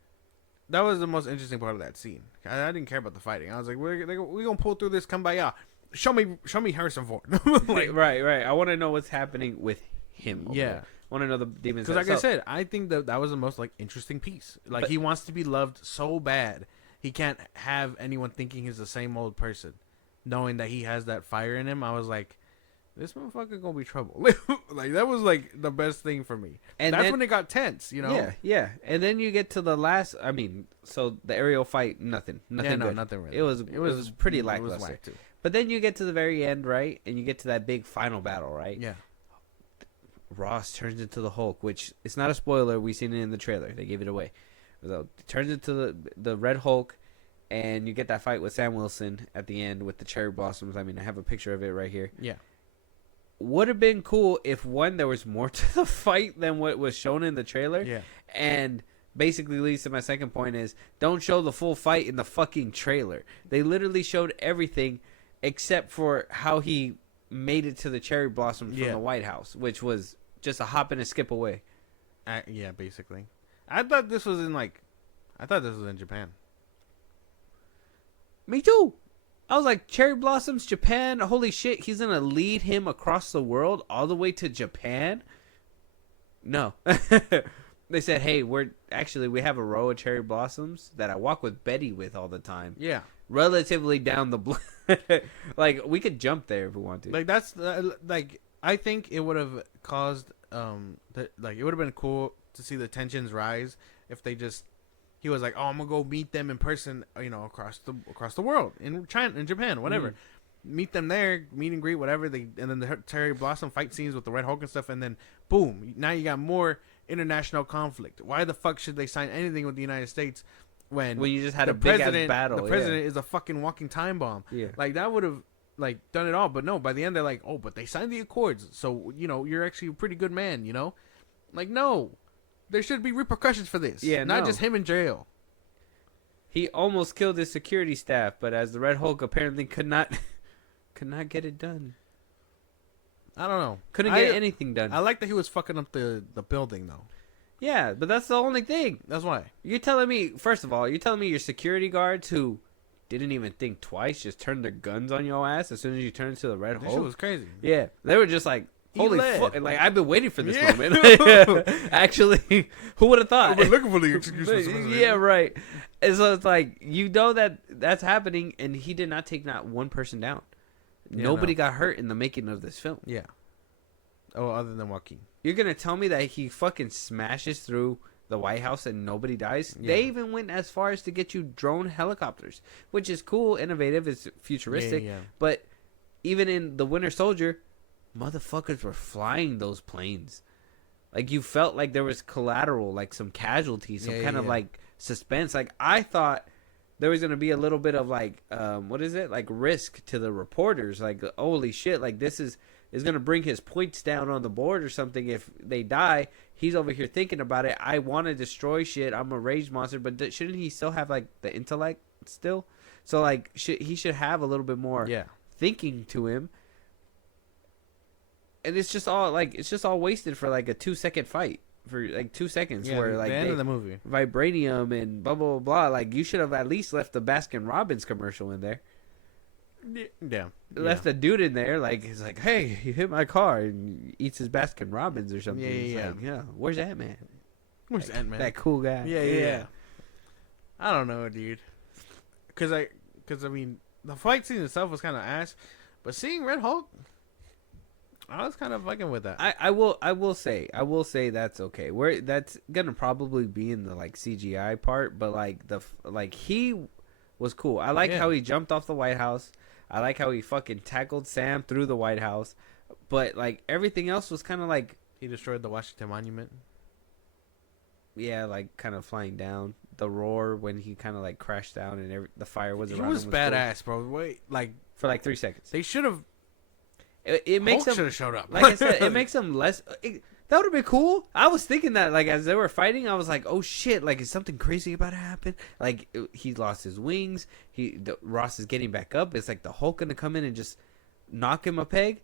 that was the most interesting part of that scene. I didn't care about the fighting. I was like, we're going to pull through this kumbaya. Show me Harrison Ford. Like, right. I want to know what's happening with him. over Yeah. there. I want to know the demons. Because, like I said, I think that was the most, like, interesting piece. Like, But- he wants to be loved so bad. He can't have anyone thinking he's the same old person. Knowing that he has that fire in him, I was like, this motherfucker gonna be trouble. Like, that was, like, the best thing for me. And that's then- when it got tense, you know? Yeah. And then you get to the last. I mean, so the aerial fight, nothing. Yeah, no, good. nothing really. It was pretty lackluster. It was whack, too. But then you get to the very end, right? And you get to that big final battle, right? Yeah. Ross turns into the Hulk, which it's not a spoiler. We seen it in the trailer. They gave it away. So it turns into the Red Hulk, and you get that fight with Sam Wilson at the end with the cherry blossoms. I mean, I have a picture of it right here. Yeah. Would have been cool if, one, there was more to the fight than what was shown in the trailer. Yeah. And basically leads to my second point is, don't show the full fight in the fucking trailer. They literally showed everything except for how he made it to the cherry blossoms from Yeah. the White House, which was just a hop and a skip away. Yeah, basically. I thought this was in Japan. Me too. I was like, cherry blossoms, Japan. Holy shit, he's gonna lead him across the world all the way to Japan? No. They said, hey, we have a row of cherry blossoms that I walk with Betty with all the time. Yeah. Relatively down the like, we could jump there if we want to. Like, that's like, I think it would have caused like it would have been cool to see the tensions rise if he was like, oh, I'm gonna go meet them in person, across the world, in China, in Japan, whatever. Meet them there, meet and greet, whatever. And then the Cherry Blossom fight scenes with the Red Hulk and stuff, and then boom, now you got more international conflict. Why the fuck should they sign anything with the United States when you just had a big ass battle? The president is a fucking walking time bomb. Yeah, like that would have done it all. But no, by the end they're like, oh, but they signed the accords, so you're actually a pretty good man. Like no, there should be repercussions for this. Yeah, not just him in jail. He almost killed his security staff, but as the Red Hulk apparently could not get it done. I don't know. Couldn't get anything done. I like that he was fucking up the building though. Yeah, but that's the only thing. That's why. You're telling me, first of all, your security guards who didn't even think twice just turned their guns on your ass as soon as you turned to the Red Hulk? That shit was crazy. Yeah, they were just like, holy fuck. Like, I've been waiting for this moment. Actually, who would have thought? I've been looking for the execution. Yeah, right. And so it's like, that's happening, and he did not take not one person down. Yeah, nobody got hurt in the making of this film. Yeah. Oh, other than Joaquin. You're going to tell me that he fucking smashes through the White House and nobody dies? Yeah. They even went as far as to get you drone helicopters, which is cool, innovative, it's futuristic. Yeah. But even in The Winter Soldier, motherfuckers were flying those planes. Like, you felt like there was collateral, like some casualties, some kind of like suspense. Like, I thought there was going to be a little bit of like, like risk to the reporters. Like, holy shit, like this is going to bring his points down on the board or something if they die. He's over here thinking about it. I want to destroy shit. I'm a rage monster. But shouldn't he still have like the intellect still? So like he should have a little bit more thinking to him. And it's just all wasted for like a 2-second fight. For like 2 seconds, where like the end of the movie, vibranium and blah blah blah. Like, you should have at least left the Baskin Robbins commercial in there. Yeah, left a dude in there. Like, he's like, "Hey, you hit my car," and eats his Baskin Robbins or something. Like, where's Ant-Man? Where's Ant-Man? That cool guy. Yeah. I don't know, dude. Because I mean, the fight scene itself was kind of ass, but seeing Red Hulk, I was kind of fucking with that. I will say that's okay. That's gonna probably be in the like CGI part, but like he was cool. I like how he jumped off the White House. I like how he fucking tackled Sam through the White House, but like everything else was kind of like he destroyed the Washington Monument. Yeah, like kind of flying down. The roar when he kind of like crashed down and the fire was around him. He was badass, cool. Bro. Wait, like for like 3 seconds. They should have. It makes Hulk should have showed up. Like I said, it makes them less. That would have been cool. I was thinking that, like, as they were fighting, I was like, "Oh shit! Like, is something crazy about to happen?" Like, he lost his wings. Ross is getting back up. It's like the Hulk gonna come in and just knock him a peg.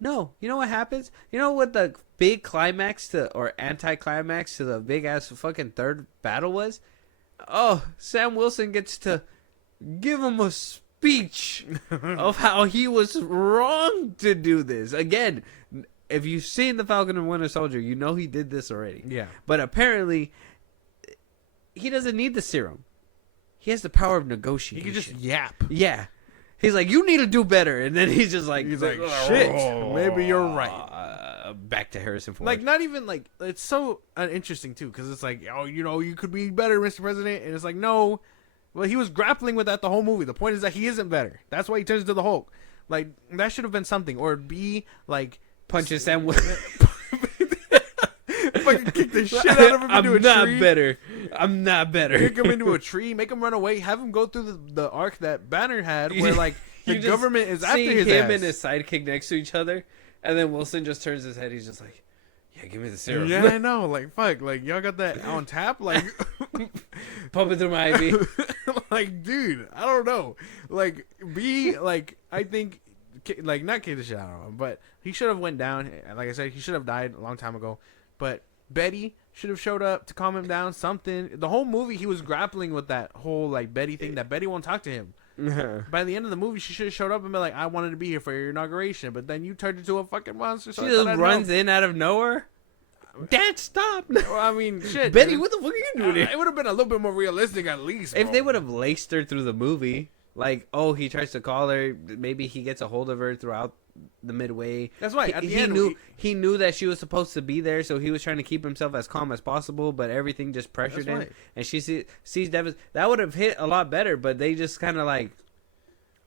No, you know what happens? You know what the big climax or anti-climax to the big ass fucking third battle was? Oh, Sam Wilson gets to give him a speech of how he was wrong to do this. Again, if you've seen The Falcon and Winter Soldier, you know he did this already. Yeah. But apparently, he doesn't need the serum. He has the power of negotiation. He can just yap. Yeah. He's like, you need to do better. And then he's like, shit, maybe you're right. Back to Harrison Ford. Like, not even like, it's so interesting too, because it's like, oh, you could be better, Mr. President. And it's like, no. Well, he was grappling with that the whole movie. The point is that he isn't better. That's why he turns to the Hulk. Like, that should have been something. Or be like, punches Sam Wilson. Fucking kick the shit out of him into a tree. I'm not better. Kick him into a tree, make him run away, have him go through the arc that Banner had, where like the government is after his him ass. And his sidekick next to each other, and then Wilson just turns his head. He's just like, "Yeah, give me the serum." Yeah, I know. Like, fuck. Like, y'all got that on tap. Like, pump it through my IV. Like, dude, I don't know. Like, I think, like, not kick the shit out of him, but he should have went down. Like I said, he should have died a long time ago. But Betty should have showed up to calm him down. Something. The whole movie, he was grappling with that whole like Betty thing. That Betty won't talk to him. By the end of the movie, she should have showed up and been like, "I wanted to be here for your inauguration," but then you turned into a fucking monster. So she just runs in out of nowhere. Dad, stop! Well, I mean, shit, Betty, what the fuck are you doing here? It would have been a little bit more realistic, at least. If they would have laced her through the movie. Like, oh, he tries to call her. Maybe he gets a hold of her throughout the midway. That's right. At the He end, he knew that she was supposed to be there, so he was trying to keep himself as calm as possible. But everything just pressured That's him, right. and she sees Devin. That would have hit a lot better, but they just kind of like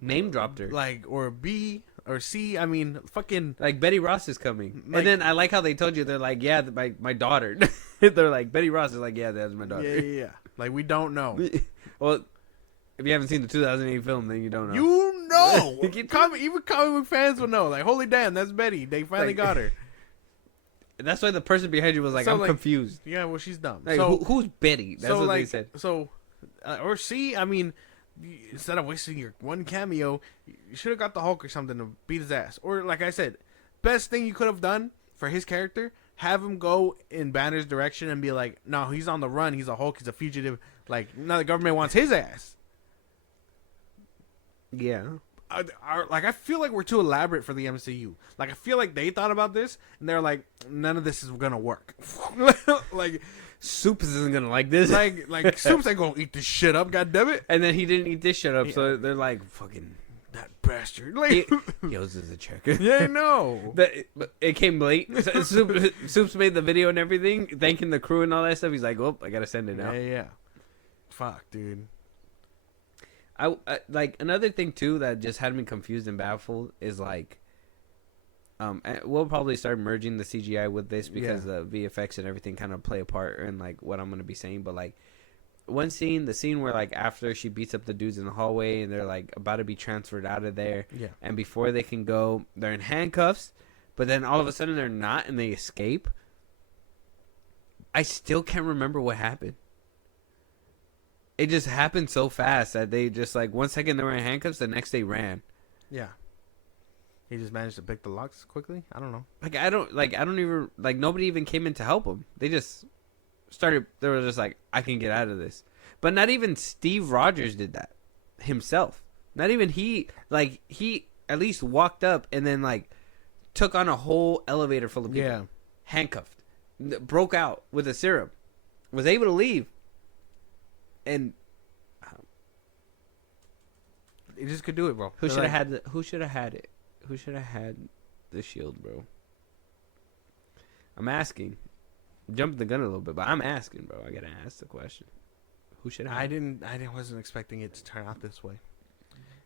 name dropped her. like, or B or C. I mean, fucking. Like Betty Ross is coming, Like- and then I like how they told you they're like, yeah, my daughter. They're like Betty Ross is like, yeah, that's my daughter. Yeah. Like, we don't know. Well, if you haven't seen the 2008 film, then you don't know. You know. Keep- Even comic book fans will know. Like, holy damn, that's Betty. They finally Like- got her. That's why the person behind you was like, So, I'm like, confused. Yeah, well, she's dumb. Like, so, who's Betty? That's so what like, they said. So, or C, I mean, instead of wasting your one cameo, you should have got the Hulk or something to beat his ass. Or, like I said, best thing you could have done for his character, have him go in Banner's direction and be like, no, he's on the run. He's a Hulk. He's a fugitive. Like, now the government wants his ass. Yeah. I feel like we're too elaborate for the MCU. Like, I feel like they thought about this and they're like, none of this is gonna work. like, Soups isn't gonna like this. like Soups ain't gonna eat this shit up. God damn it! And then he didn't eat this shit up, so they're like, fucking. That bastard. Like, He owes us a check. yeah, I know. It came late. Soups made the video and everything, thanking the crew and all that stuff. He's like, oh, I gotta send it now. Yeah. Fuck, dude. I like another thing too that just had me confused and baffled is like, and we'll probably start merging the CGI with this because the VFX and everything kind of play a part in like what I'm gonna be saying. But like one scene, the scene where like after she beats up the dudes in the hallway and they're like about to be transferred out of there, Yeah. and before they can go, they're in handcuffs, but then all of a sudden they're not and they escape. I still can't remember what happened. It just happened so fast that they just like 1 second they were in handcuffs, the next they ran. Yeah. He just managed to pick the locks quickly. I don't know. I don't even like nobody even came in to help them. They just started. They were just like, I can get out of this. But not even Steve Rogers did that himself. Not even he. Like he at least walked up and then like took on a whole elevator full of people. Yeah. Handcuffed, broke out with a serum, was able to leave. And He just could do it, bro. who They're should have like- had the? Who should have had it? Who should have had the shield, bro? I'm asking. Jumping the gun a little bit, but I'm asking, bro. I gotta ask the question. Who should have? I wasn't expecting it to turn out this way.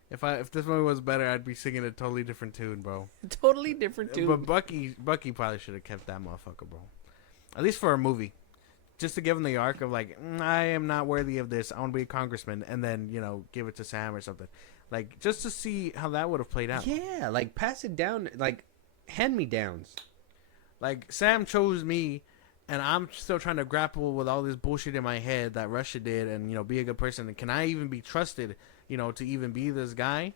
If this movie was better, I'd be singing a totally different tune, bro. Totally different too. But Bucky probably should have kept that motherfucker, bro. At least for a movie. Just to give him the arc of like, I am not worthy of this. I want to be a congressman, and then give it to Sam or something, like just to see how that would have played out. Yeah, like pass it down, like hand me downs. Like Sam chose me, and I'm still trying to grapple with all this bullshit in my head that Russia did, and be a good person. And can I even be trusted, to even be this guy?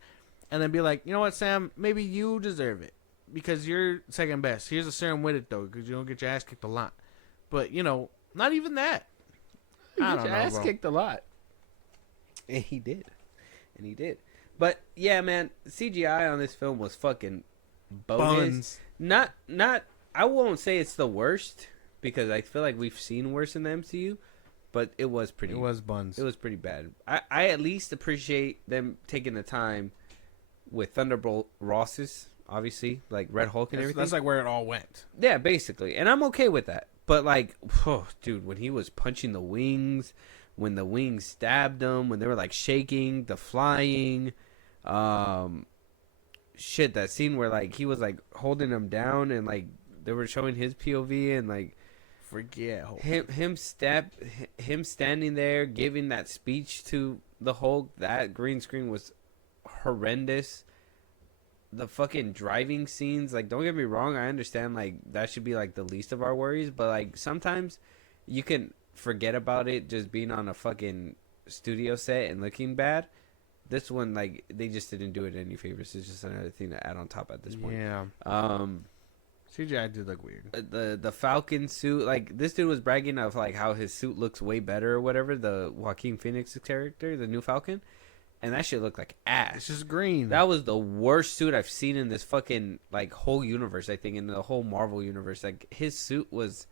And then be like, you know what, Sam, maybe you deserve it because you're second best. Here's a serum with it though, because you don't get your ass kicked a lot. But not even that. I don't know, ass bro. kicked a lot, and he did. But yeah, man, CGI on this film was fucking bonus. Buns. Not. I won't say it's the worst because I feel like we've seen worse in the MCU, but it was pretty. It was buns. It was pretty bad. I at least appreciate them taking the time with Thunderbolt Rosses, obviously, like Red Hulk and everything. That's like where it all went. Yeah, basically. And I'm okay with that. But, like, oh, dude, when he was punching the wings, when the wings stabbed him, when they were, like, shaking, the flying, shit, that scene where, like, he was, like, holding him down and, like, they were showing his POV and, like, Forget Hulk. him standing there giving that speech to the Hulk, that green screen was horrendous. The fucking driving scenes, like, don't get me wrong, I understand, like, that should be, like, the least of our worries, but, like, sometimes you can forget about it just being on a fucking studio set and looking bad. This one, like, they just didn't do it any favors. It's just another thing to add on top at this point. Yeah. CGI did look weird. The Falcon suit, like, this dude was bragging of, like, how his suit looks way better or whatever, the Joaquin Phoenix character, the new Falcon. And that shit looked like ass. It's just green. That was the worst suit I've seen in this fucking, like, whole universe, I think, in the whole Marvel universe. Like, his suit was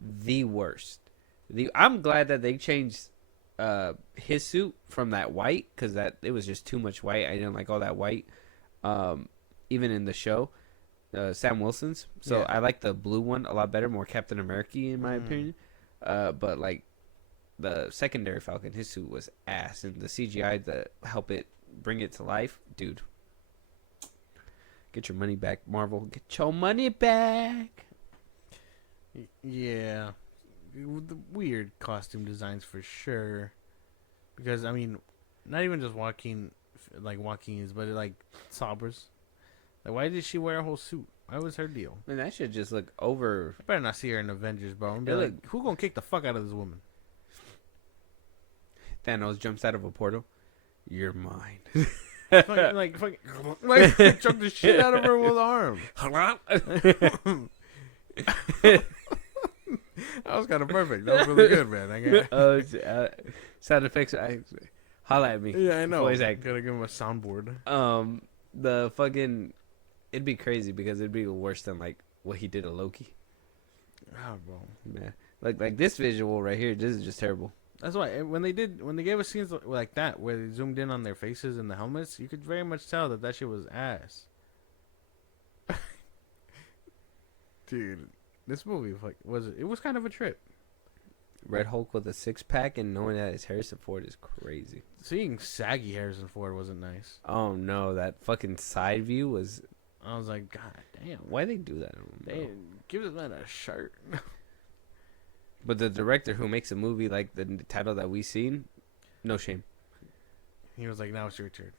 the worst. I'm glad that they changed his suit from that white, because that it was just too much white. I didn't like all that white. Even in the show, Sam Wilson's. So Yeah. I like the blue one a lot better, more Captain America in my opinion. But like the secondary Falcon, his suit was ass, and the CGI to help it bring it to life, dude. Get your money back, Marvel. Get your money back. Yeah, the weird costume designs for sure. Because I mean, not even just Joaquin's, but like Sabra's. Like, why did she wear a whole suit? What was her deal? Man, that should just look over. I better not see her in Avengers, bro. And be It like, look- who gonna kick the fuck out of this woman? Thanos jumps out of a portal. You're mine. like choke the shit out of her with arm. That was kind of perfect. That was really good, man. Sound effects. Holla at me. Yeah, I know. Voice act. Gotta give him a soundboard. The fucking, it'd be crazy because it'd be worse than like what he did to Loki. Oh, bro. Man, like this visual right here, this is just terrible. That's why when they gave us scenes like that where they zoomed in on their faces and the helmets, you could very much tell that shit was ass. Dude, this movie was kind of a trip. Red Hulk with a 6-pack and knowing that it's Harrison Ford is crazy. Seeing saggy Harrison Ford wasn't nice. Oh no, that fucking side view was. I was like, God damn, Why they do that? I don't know. they give this man a shirt. But the director who makes a movie like the title that we seen, no shame. He was like, now it's your turn.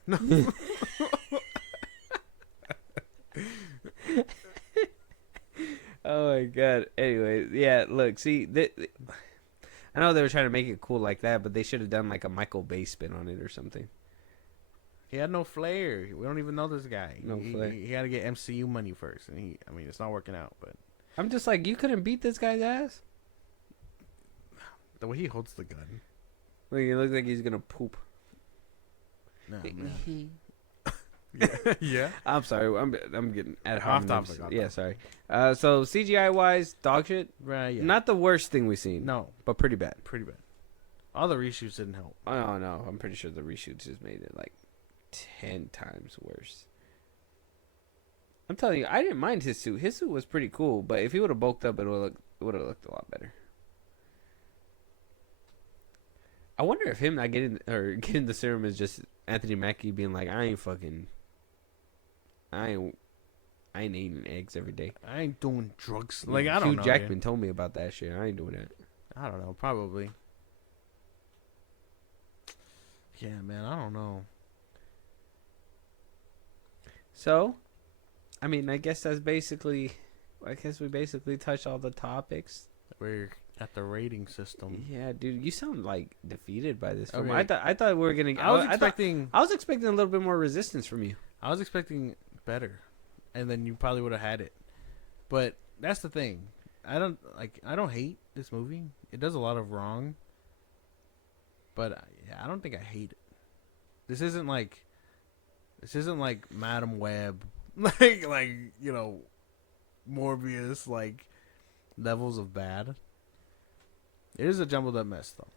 Oh my god. Anyway, yeah. Look, see, I know they were trying to make it cool like that, but they should have done like a Michael Bay spin on it or something. He had no flair. We don't even know this guy. No flair. He had to get MCU money first, and I mean, it's not working out. But I'm just like, you couldn't beat this guy's ass. the way he holds the gun, Like, it looks like he's gonna poop. nah, man. Yeah. I'm sorry. I'm getting at Off home. topic, off Yeah, topic. sorry. So CGI wise, dog shit. Right. Yeah. Not the worst thing we've seen. no, but pretty bad. pretty bad. All the reshoots didn't help. Oh no, I'm pretty sure the reshoots just made it like 10 times worse. I'm telling you, I didn't mind his suit. His suit was pretty cool, but if he would have bulked up, it would have looked a lot better. I wonder if him not getting the serum is just Anthony Mackie being like, I ain't eating eggs every day. I ain't doing drugs. Like, I don't Hugh know. Jackman Dude. told me about that shit. I ain't doing that. I don't know. Probably. Yeah, man. I don't know. So, I mean, I guess we basically touched all the topics. We're at the rating system. Yeah, dude, you sound like defeated by this film. Okay. I thought we were gonna. I was I thought- expecting. I was expecting a little bit more resistance from you. I was expecting better, and then you probably would have had it. But that's the thing. I don't hate this movie. It does a lot of wrong. But yeah, I don't think I hate it. This isn't like Madam Web, like Morbius, like levels of bad. It is a jumbled up mess, though.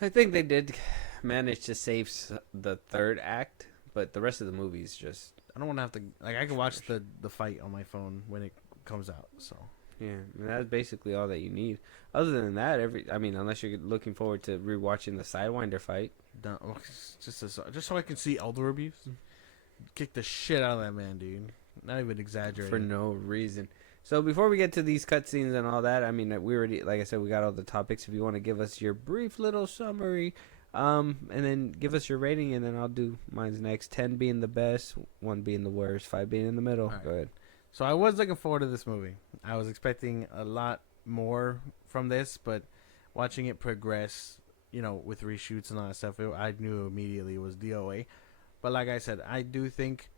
I think they did manage to save the third act, but the rest of the movie is just I don't want to have to I can watch the fight on my phone when it comes out. So yeah. I mean, that's basically all that you need. Other than that, unless you're looking forward to rewatching the Sidewinder fight. done. Just so I can see elder abuse. Kick the shit out of that man, dude. Not even exaggerating. For no reason. So before we get to these cutscenes and all that, I mean, we already, like I said, we got all the topics. If you want to give us your brief little summary, and then give us your rating, and then I'll do mine's next. 10 being the best, 1 being the worst, 5 being in the middle. All right. Go ahead. So I was looking forward to this movie. I was expecting a lot more from this, but watching it progress, with reshoots and all that stuff, I knew immediately it was DOA. But like I said, I do think,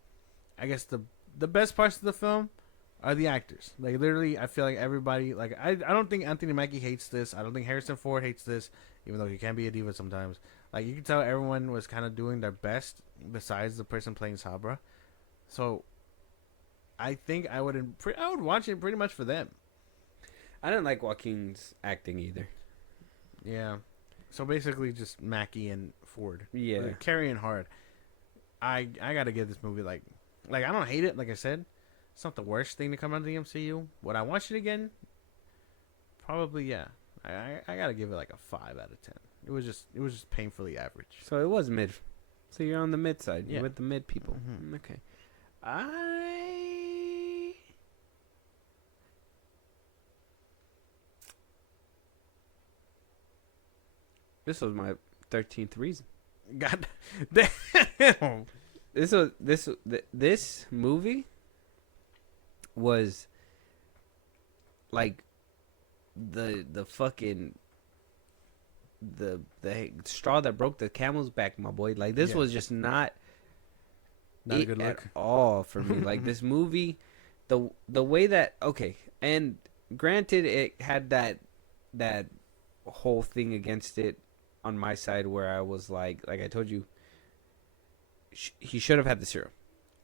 I guess the best parts of the film are the actors. Like, literally, I feel like everybody, like, I don't think Anthony Mackie hates this. I don't think Harrison Ford hates this, even though he can be a diva sometimes. Like, you can tell everyone was kind of doing their best besides the person playing Sabra. So I think I would watch it pretty much for them. I didn't like Joaquin's acting either. Yeah. So basically, just Mackie and Ford. Yeah. They're carrying hard. I gotta give this movie like I don't hate it. Like I said, it's not the worst thing to come out of the MCU. Would I watch it again? Probably, yeah. I gotta give it like a 5 out of 10. It was just painfully average. So it was mid. So you're on the mid side. Yeah. You're with the mid people. Mhm. Okay. This was my 13th reason. God damn. This movie was like the fucking the straw that broke the camel's back, my boy. Like this Yeah. was just not Not a it good at look. all for me. Like this movie, the way that and granted it had that whole thing against it on my side where I was like I told you, he should have had the serum,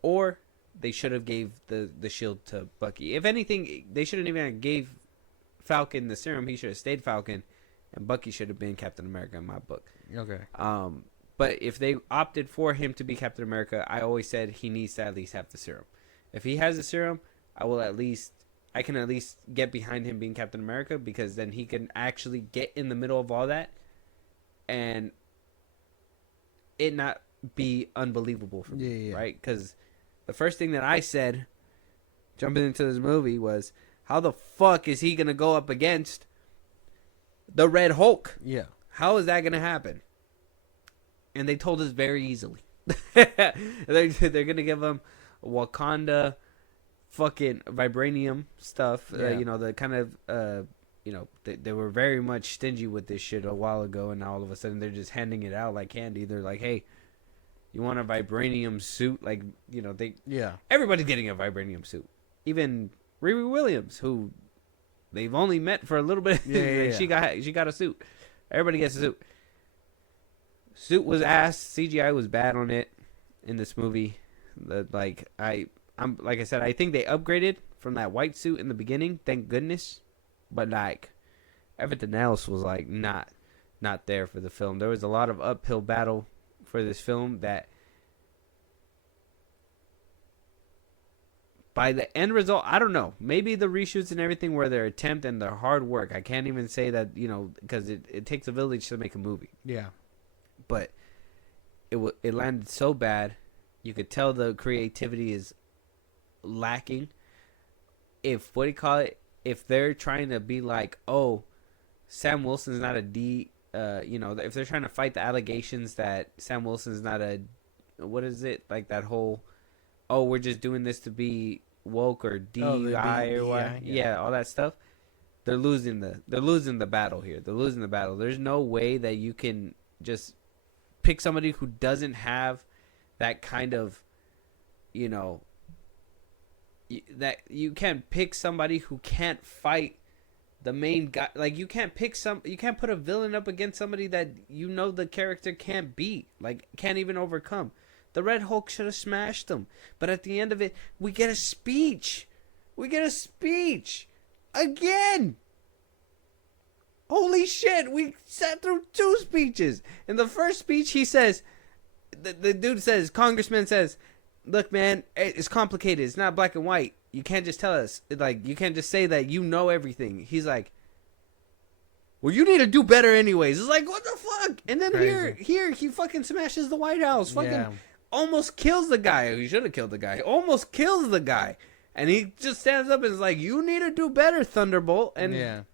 or they should have gave the shield to Bucky. If anything, they shouldn't even gave Falcon the serum. He should have stayed Falcon, and Bucky should have been Captain America in my book. Okay. But if they opted for him to be Captain America, I always said he needs to at least have the serum. If he has the serum, I can at least get behind him being Captain America, because then he can actually get in the middle of all that and it not be unbelievable for me, Yeah. right? Because the first thing that I said jumping into this movie was, how the fuck is he going to go up against the Red Hulk? Yeah. How is that going to happen? And they told us very easily. they're going to give him Wakanda fucking vibranium stuff. Yeah. The kind of, they were very much stingy with this shit a while ago, and now all of a sudden they're just handing it out like candy. They're like, hey, you want a vibranium suit? Like, everybody's getting a vibranium suit. Even Riri Williams, who they've only met for a little bit. Yeah. She got a suit. Everybody gets a suit. Suit was ass. CGI was bad on it in this movie. I'm like I said, I think they upgraded from that white suit in the beginning. Thank goodness. But like everything else was like not there for the film. There was a lot of uphill battle for this film that by the end result, I don't know. Maybe the reshoots and everything were their attempt and their hard work. I can't even say that, because it takes a village to make a movie. Yeah. But it landed so bad. You could tell the creativity is lacking. If they're trying to be like, oh, Sam Wilson's not if they're trying to fight the allegations that Sam Wilson's not what is it, like that whole, oh, we're just doing this to be woke or DEI or what, yeah, all that stuff. They're losing the battle here. They're losing the battle. There's no way that you can just pick somebody who doesn't have that kind of, that you can't pick somebody who can't fight the main guy. Like you can't put a villain up against somebody that the character can't beat, like can't even overcome. The Red Hulk should have smashed him, but at the end of it, we get a speech. Again. Holy shit, we sat through 2 speeches. In the first speech, he says, the dude says, Congressman says, look, man, it's complicated. It's not black and white. You can't just tell us. Like, you can't just say that you know everything. He's like, well, you need to do better anyways. It's like, what the fuck? And then here, he fucking smashes the White House. Fucking almost kills the guy. He should have killed the guy. Almost kills the guy. And he just stands up and is like, you need to do better, Thunderbolt. And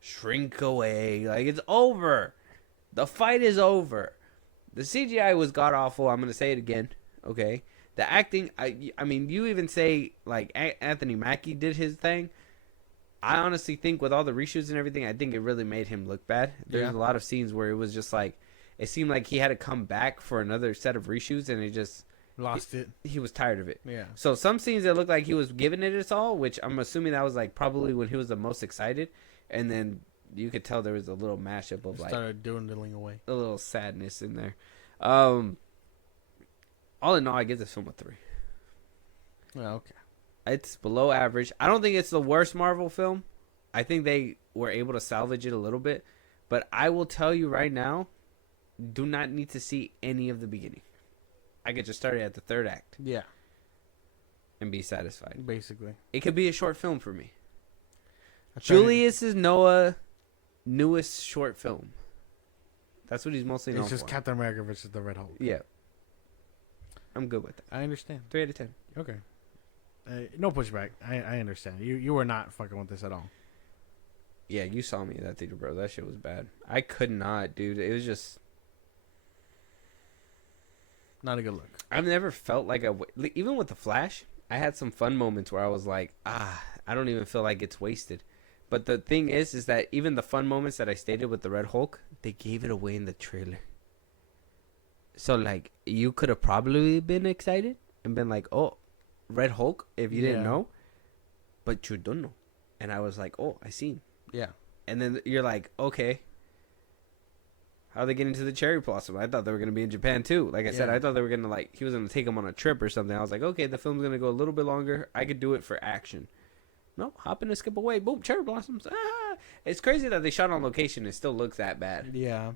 shrink away. Like, it's over. The fight is over. The CGI was god-awful. I'm going to say it again. Okay? The acting, I mean, you even say, like, Anthony Mackie did his thing. I honestly think with all the reshoots and everything, I think it really made him look bad. There's a lot of scenes where it was just like, it seemed like he had to come back for another set of reshoots, and it just... Lost it. He was tired of it. Yeah. So some scenes that looked like he was giving it his all, which I'm assuming that was, like, probably when he was the most excited. And then you could tell there was a little mashup of, like... Started dwindling away. A little sadness in there. All in all, I give this film a 3. Oh, okay. It's below average. I don't think it's the worst Marvel film. I think they were able to salvage it a little bit. But I will tell you right now, do not need to see any of the beginning. I could just start it at the third act Yeah, and be satisfied. basically. It could be a short film for me. I tried it- Julius is Noah's newest short film. That's what he's mostly known It's just for. Captain America versus the Red Hulk. Yeah. I'm good with that. I understand. 3 out of 10. Okay. No pushback. I understand. You were not fucking with this at all. Yeah, you saw me at that theater, bro. That shit was bad. I could not, dude. It was just... Not a good look. I've never felt like even with the Flash, I had some fun moments where I was like, I don't even feel like it's wasted. But the thing is that even the fun moments that I stated with the Red Hulk, they gave it away in the trailer. So like, you could have probably been excited and been like, oh, Red Hulk, if you didn't Yeah. know, but you don't know. And I was like, oh, I seen. Yeah. And then you're like, okay, how are they getting to the cherry blossom? I thought they were going to be in Japan too. Like I said, Yeah. I thought they were going to he was going to take them on a trip or something. I was like, okay, the film's going to go a little bit longer. I could do it for action. No, hop in and skip away. Boom, cherry blossoms. Ah! It's crazy that they shot on location and it still looks that bad. Yeah.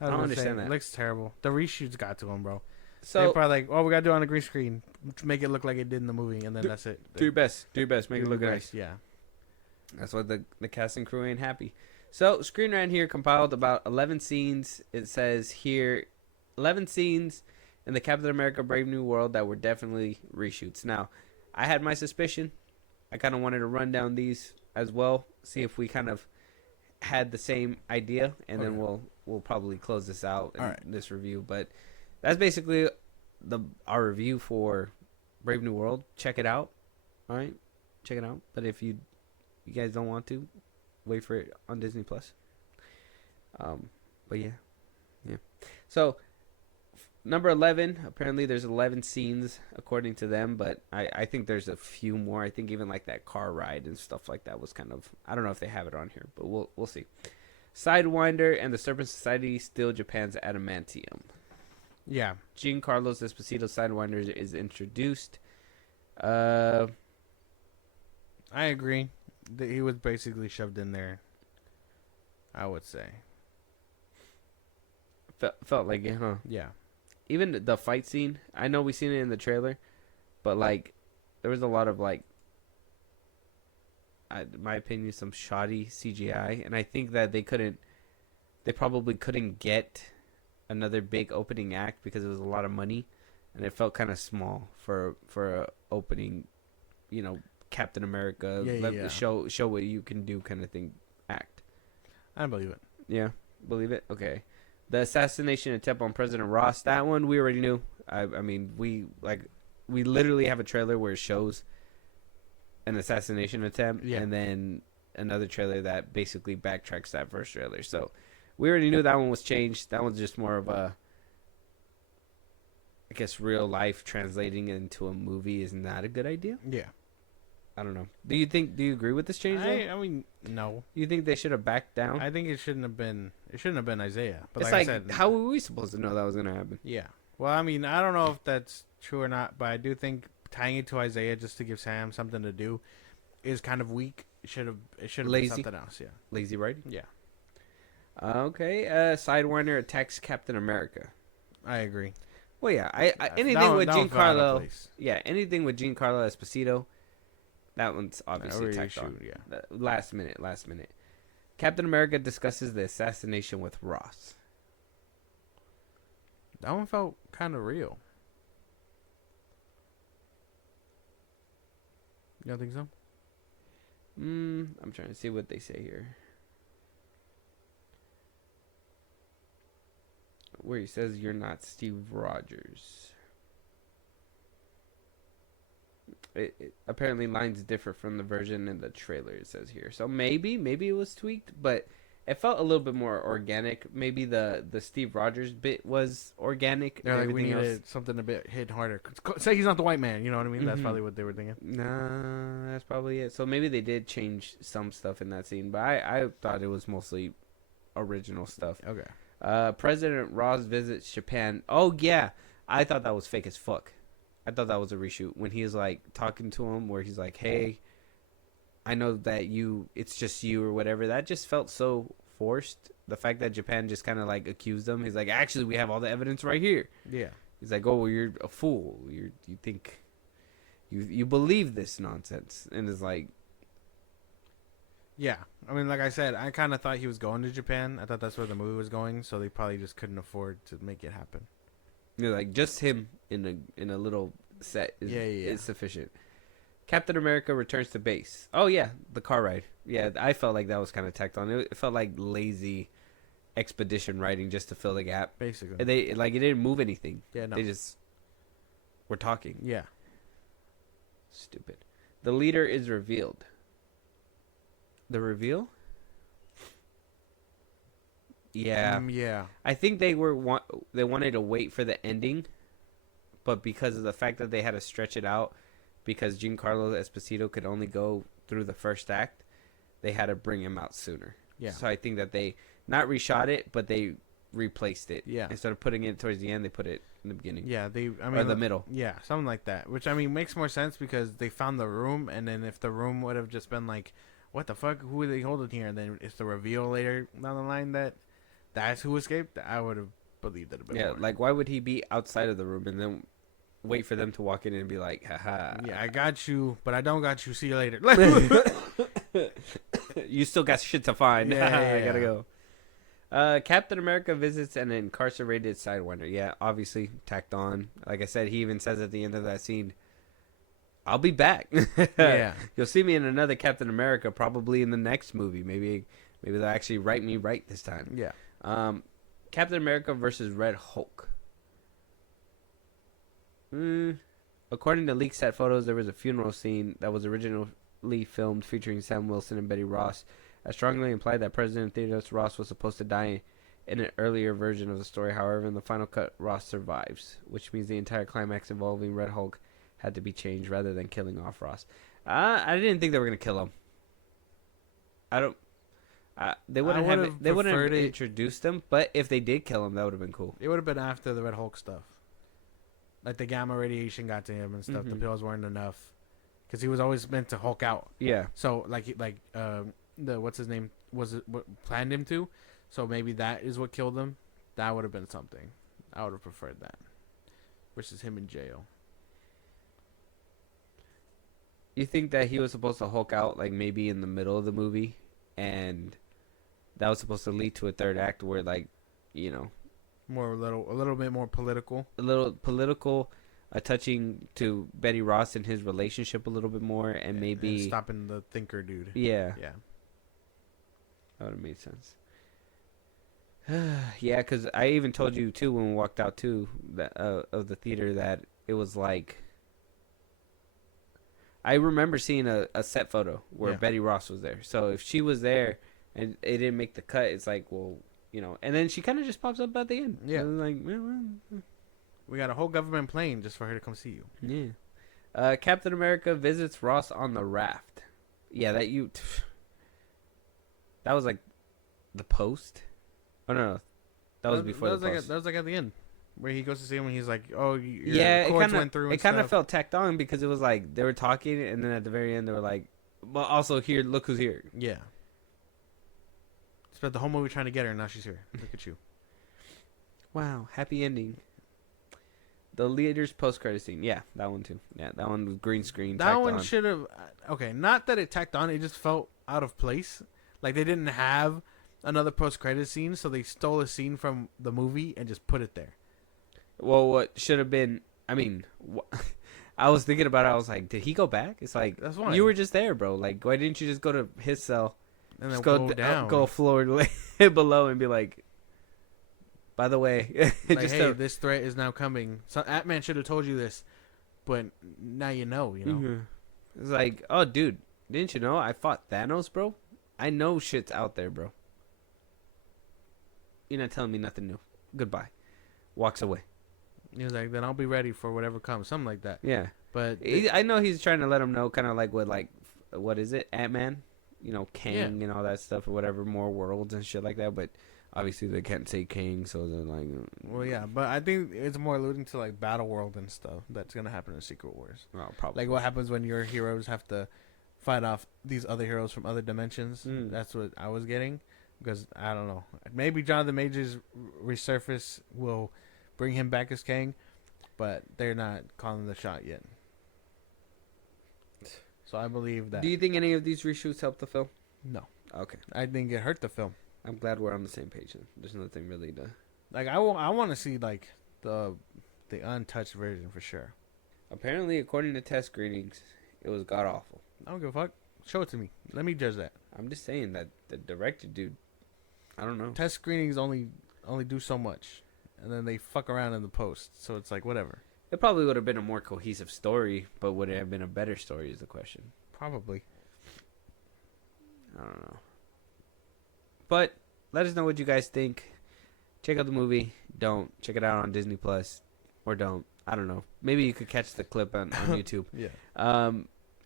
I don't understand that. It looks terrible. The reshoots got to him, bro. So They're probably like, oh, we got to do it on a green screen. To make it look like it did in the movie, and then that's it. do your best. Do your best. Make it look nice. Yeah. That's why the cast and crew ain't happy. So, Screen Rant here compiled about 11 scenes. It says here, 11 scenes in the Captain America Brave New World that were definitely reshoots. Now, I had my suspicion. I kind of wanted to run down these as well, see if we kind of had the same idea, and then we'll probably close this out in this review. But that's basically our review for Brave New World. Check it out. All right, check it out. But if you guys don't want to, wait for it on Disney Plus. But yeah. So number 11. Apparently, there's 11 scenes according to them, but I think there's a few more. I think even like that car ride and stuff like that was kind of. I don't know if they have it on here, but we'll see. Sidewinder and the Serpent Society steal Japan's adamantium. Yeah. Giancarlo Esposito's Sidewinder is introduced. I agree. He was basically shoved in there, I would say. Felt like it, huh? Yeah. Even the fight scene, I know we seen it in the trailer, but like there was a lot of like, in my opinion, some shoddy CGI, and I think that they probably couldn't get another big opening act because it was a lot of money, and it felt kind of small for a opening, Captain America, show what you can do kind of thing act. I believe it. Yeah, believe it. Okay. The assassination attempt on President Ross, that one we already knew. I mean, we literally have a trailer where it shows an assassination attempt, and then another trailer that basically backtracks that first trailer. So we already knew that one was changed. That one's just more of a, I guess, real life translating into a movie is not a good idea. Yeah. I don't know. Do you agree with this change? I mean, no. You think they should have backed down? I think it shouldn't have been Isaiah. But it's like I said, how were we supposed to know that was going to happen? Yeah. Well, I mean, I don't know if that's true or not, but I do think tying it to Isaiah just to give Sam something to do is kind of weak. It should have been something else. Yeah. Lazy writing. Yeah. Okay. Sidewinder attacks Captain America. I agree. Well, yeah. Anything with Giancarlo. Yeah. Anything with Giancarlo Esposito. That one's obviously tacked on. Yeah. Last minute. Captain America discusses the assassination with Ross. That one felt kind of real. You don't think so? I'm trying to see what they say here. Where he says you're not Steve Rogers. It apparently lines differ from the version in the trailer, it says here. So maybe it was tweaked, but it felt a little bit more organic. Maybe the Steve Rogers bit was organic. They're like, we needed something a bit hit harder. Say he's not the white man, you know what I mean? That's probably what they were thinking. Nah, that's probably it. So maybe they did change some stuff in that scene, but I thought it was mostly original stuff. Okay. President Ross visits Japan. Oh, yeah. I thought that was fake as fuck. I thought that was a reshoot when he was like talking to him where he's like, hey, I know that it's just you or whatever. That just felt so forced. The fact that Japan just kind of like accused them. He's like, actually, we have all the evidence right here. Yeah. He's like, oh, well, you're a fool. You think you believe this nonsense, and it's like, Yeah. I mean, like I said, I kind of thought he was going to Japan. I thought that's where the movie was going, so they probably just couldn't afford to make it happen. you're like just him in a little set is sufficient. Captain America returns to base. Oh yeah, the car ride. Yeah, I felt like that was kind of tacked on. It felt like lazy expedition writing just to fill the gap. Basically. And they like it didn't move anything. Yeah, no. They just were talking. Yeah. Stupid. The leader is revealed. The reveal? Yeah. Yeah. I think they wanted to wait for the ending, but because of the fact that they had to stretch it out, because Giancarlo Esposito could only go through the first act, they had to bring him out sooner. Yeah. So I think that they not reshot it, but they replaced it. Yeah. Instead of putting it towards the end, they put it in the beginning. Yeah, or the middle. Yeah, something like that. Which, I mean, makes more sense because they found the room, and then if the room would have just been like, what the fuck, who are they holding here? And then it's the reveal later down the line that that's who escaped, I would have believed it a bit more. Yeah, like why would he be outside of the room and then wait for them to walk in and be like, haha. Yeah, I got you, but I don't got you. See you later. You still got shit to find. Yeah, I gotta go. Captain America visits an incarcerated Sidewinder. Yeah, obviously tacked on. Like I said, he even says at the end of that scene, I'll be back. Yeah. You'll see me in another Captain America, probably in the next movie. Maybe they'll actually write me right this time. Yeah. Captain America versus Red Hulk. According to leaked set photos, there was a funeral scene that was originally filmed featuring Sam Wilson and Betty Ross. I strongly implied that President Theodore Ross was supposed to die in an earlier version of the story. However, in the final cut, Ross survives, which means the entire climax involving Red Hulk had to be changed rather than killing off Ross. I didn't think they were gonna kill him. They wouldn't have introduced him, but if they did kill him, that would have been cool. It would have been after the Red Hulk stuff. Like the gamma radiation got to him and stuff. The pills weren't enough. Because he was always meant to Hulk out. Yeah. So, the what's his name was it what planned him to? So maybe that is what killed him. That would have been something. I would have preferred that. Versus him in jail. You think that he was supposed to Hulk out, like, maybe in the middle of the movie? And that was supposed to lead to a third act where, like, you know... a little bit more political. A little political, touching to Betty Ross and his relationship a little bit more, and maybe... And stopping the thinker dude. Yeah. Yeah. That would have made sense. Yeah, because I even told you, too, when we walked out, too, that, of the theater, that it was like... I remember seeing a set photo where Betty Ross was there. So if she was there and it didn't make the cut, it's like, well, you know. And then she kind of just pops up at the end. Yeah. Like, we got a whole government plane just for her to come see you. Yeah. Captain America visits Ross on the raft. Yeah, that was like the post. Oh, no. That was before the post. That was like at the end. Where he goes to see him and he's like, "Oh, yeah." It kind of felt tacked on because it was like they were talking, and then at the very end they were like, "Well, also here, look who's here." Yeah. Spent the whole movie trying to get her, and now she's here. Look at you. Wow, happy ending. The leader's post-credit scene. Yeah, that one too. Yeah, that one was green screen. That one should have. Okay, not that it tacked on. It just felt out of place. Like they didn't have another post-credit scene, so they stole a scene from the movie and just put it there. Well, what should have been... I mean, I was thinking about it. I was like, did he go back? It's like, that's why. You were just there, bro. Like, why didn't you just go to his cell, and then go down, go floor below, and be like, by the way, like, just hey, this threat is now coming. So Ant-Man should have told you this, but now you know. Mm-hmm. It's like, oh, dude, didn't you know I fought Thanos, bro? I know shit's out there, bro. You're not telling me nothing new. Goodbye. Walks away. He was like, then I'll be ready for whatever comes. Something like that. Yeah. But I know he's trying to let him know, kind of like what is it? Ant-Man? You know, Kang and all that stuff or whatever, more worlds and shit like that. But obviously they can't say Kang, so they're like... Well, yeah, but I think it's more alluding to, like, Battle World and stuff that's going to happen in Secret Wars. Oh, probably. Like, what happens when your heroes have to fight off these other heroes from other dimensions. That's what I was getting. because I don't know. Maybe Jonathan Majors resurface will bring him back as Kang, but they're not calling the shot yet. So I believe that. Do you think any of these reshoots help the film? No, Okay. I think it hurt the film. I'm glad we're on the same page then. There's nothing really to... Like I want to see like the untouched version for sure. Apparently, according to test screenings, it was god-awful. I don't give a fuck. Show it to me. Let me judge that. I'm just saying that the director dude, I don't know. Test screenings only do so much, and then they fuck around in the post. So it's like whatever. It probably would have been a more cohesive story, but would it have been a better story is the question. Probably. I don't know. But let us know what you guys think. Check out the movie. Don't. Check it out on Disney Plus. Or don't. I don't know. Maybe you could catch the clip on YouTube. Yeah.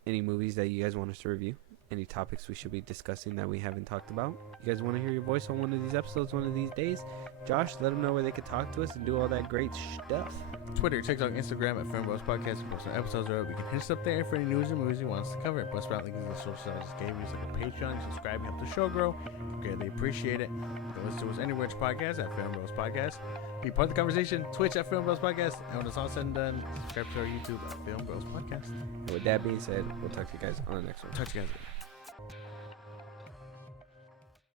Any movies that you guys want us to review? Any topics we should be discussing that we haven't talked about? You guys want to hear your voice on one of these episodes one of these days? Josh, let them know where they could talk to us and do all that great stuff. Twitter, TikTok, Instagram at FIlmBros Podcast. Post our episodes are up. You can hit us up there for any news and movies you want us to cover. Buzzsprout link is the social I just gave you. It's like a Patreon. Subscribe, help the show grow. Greatly appreciate it. You can listen to us anywhere it's podcast at FIlmBros Podcast. Be part of the conversation. Twitch at FIlmBros Podcast. And when it's all said and done, subscribe to our YouTube at FIlmBros Podcast. And with that being said, we'll talk to you guys on the next one. Talk to you guys later.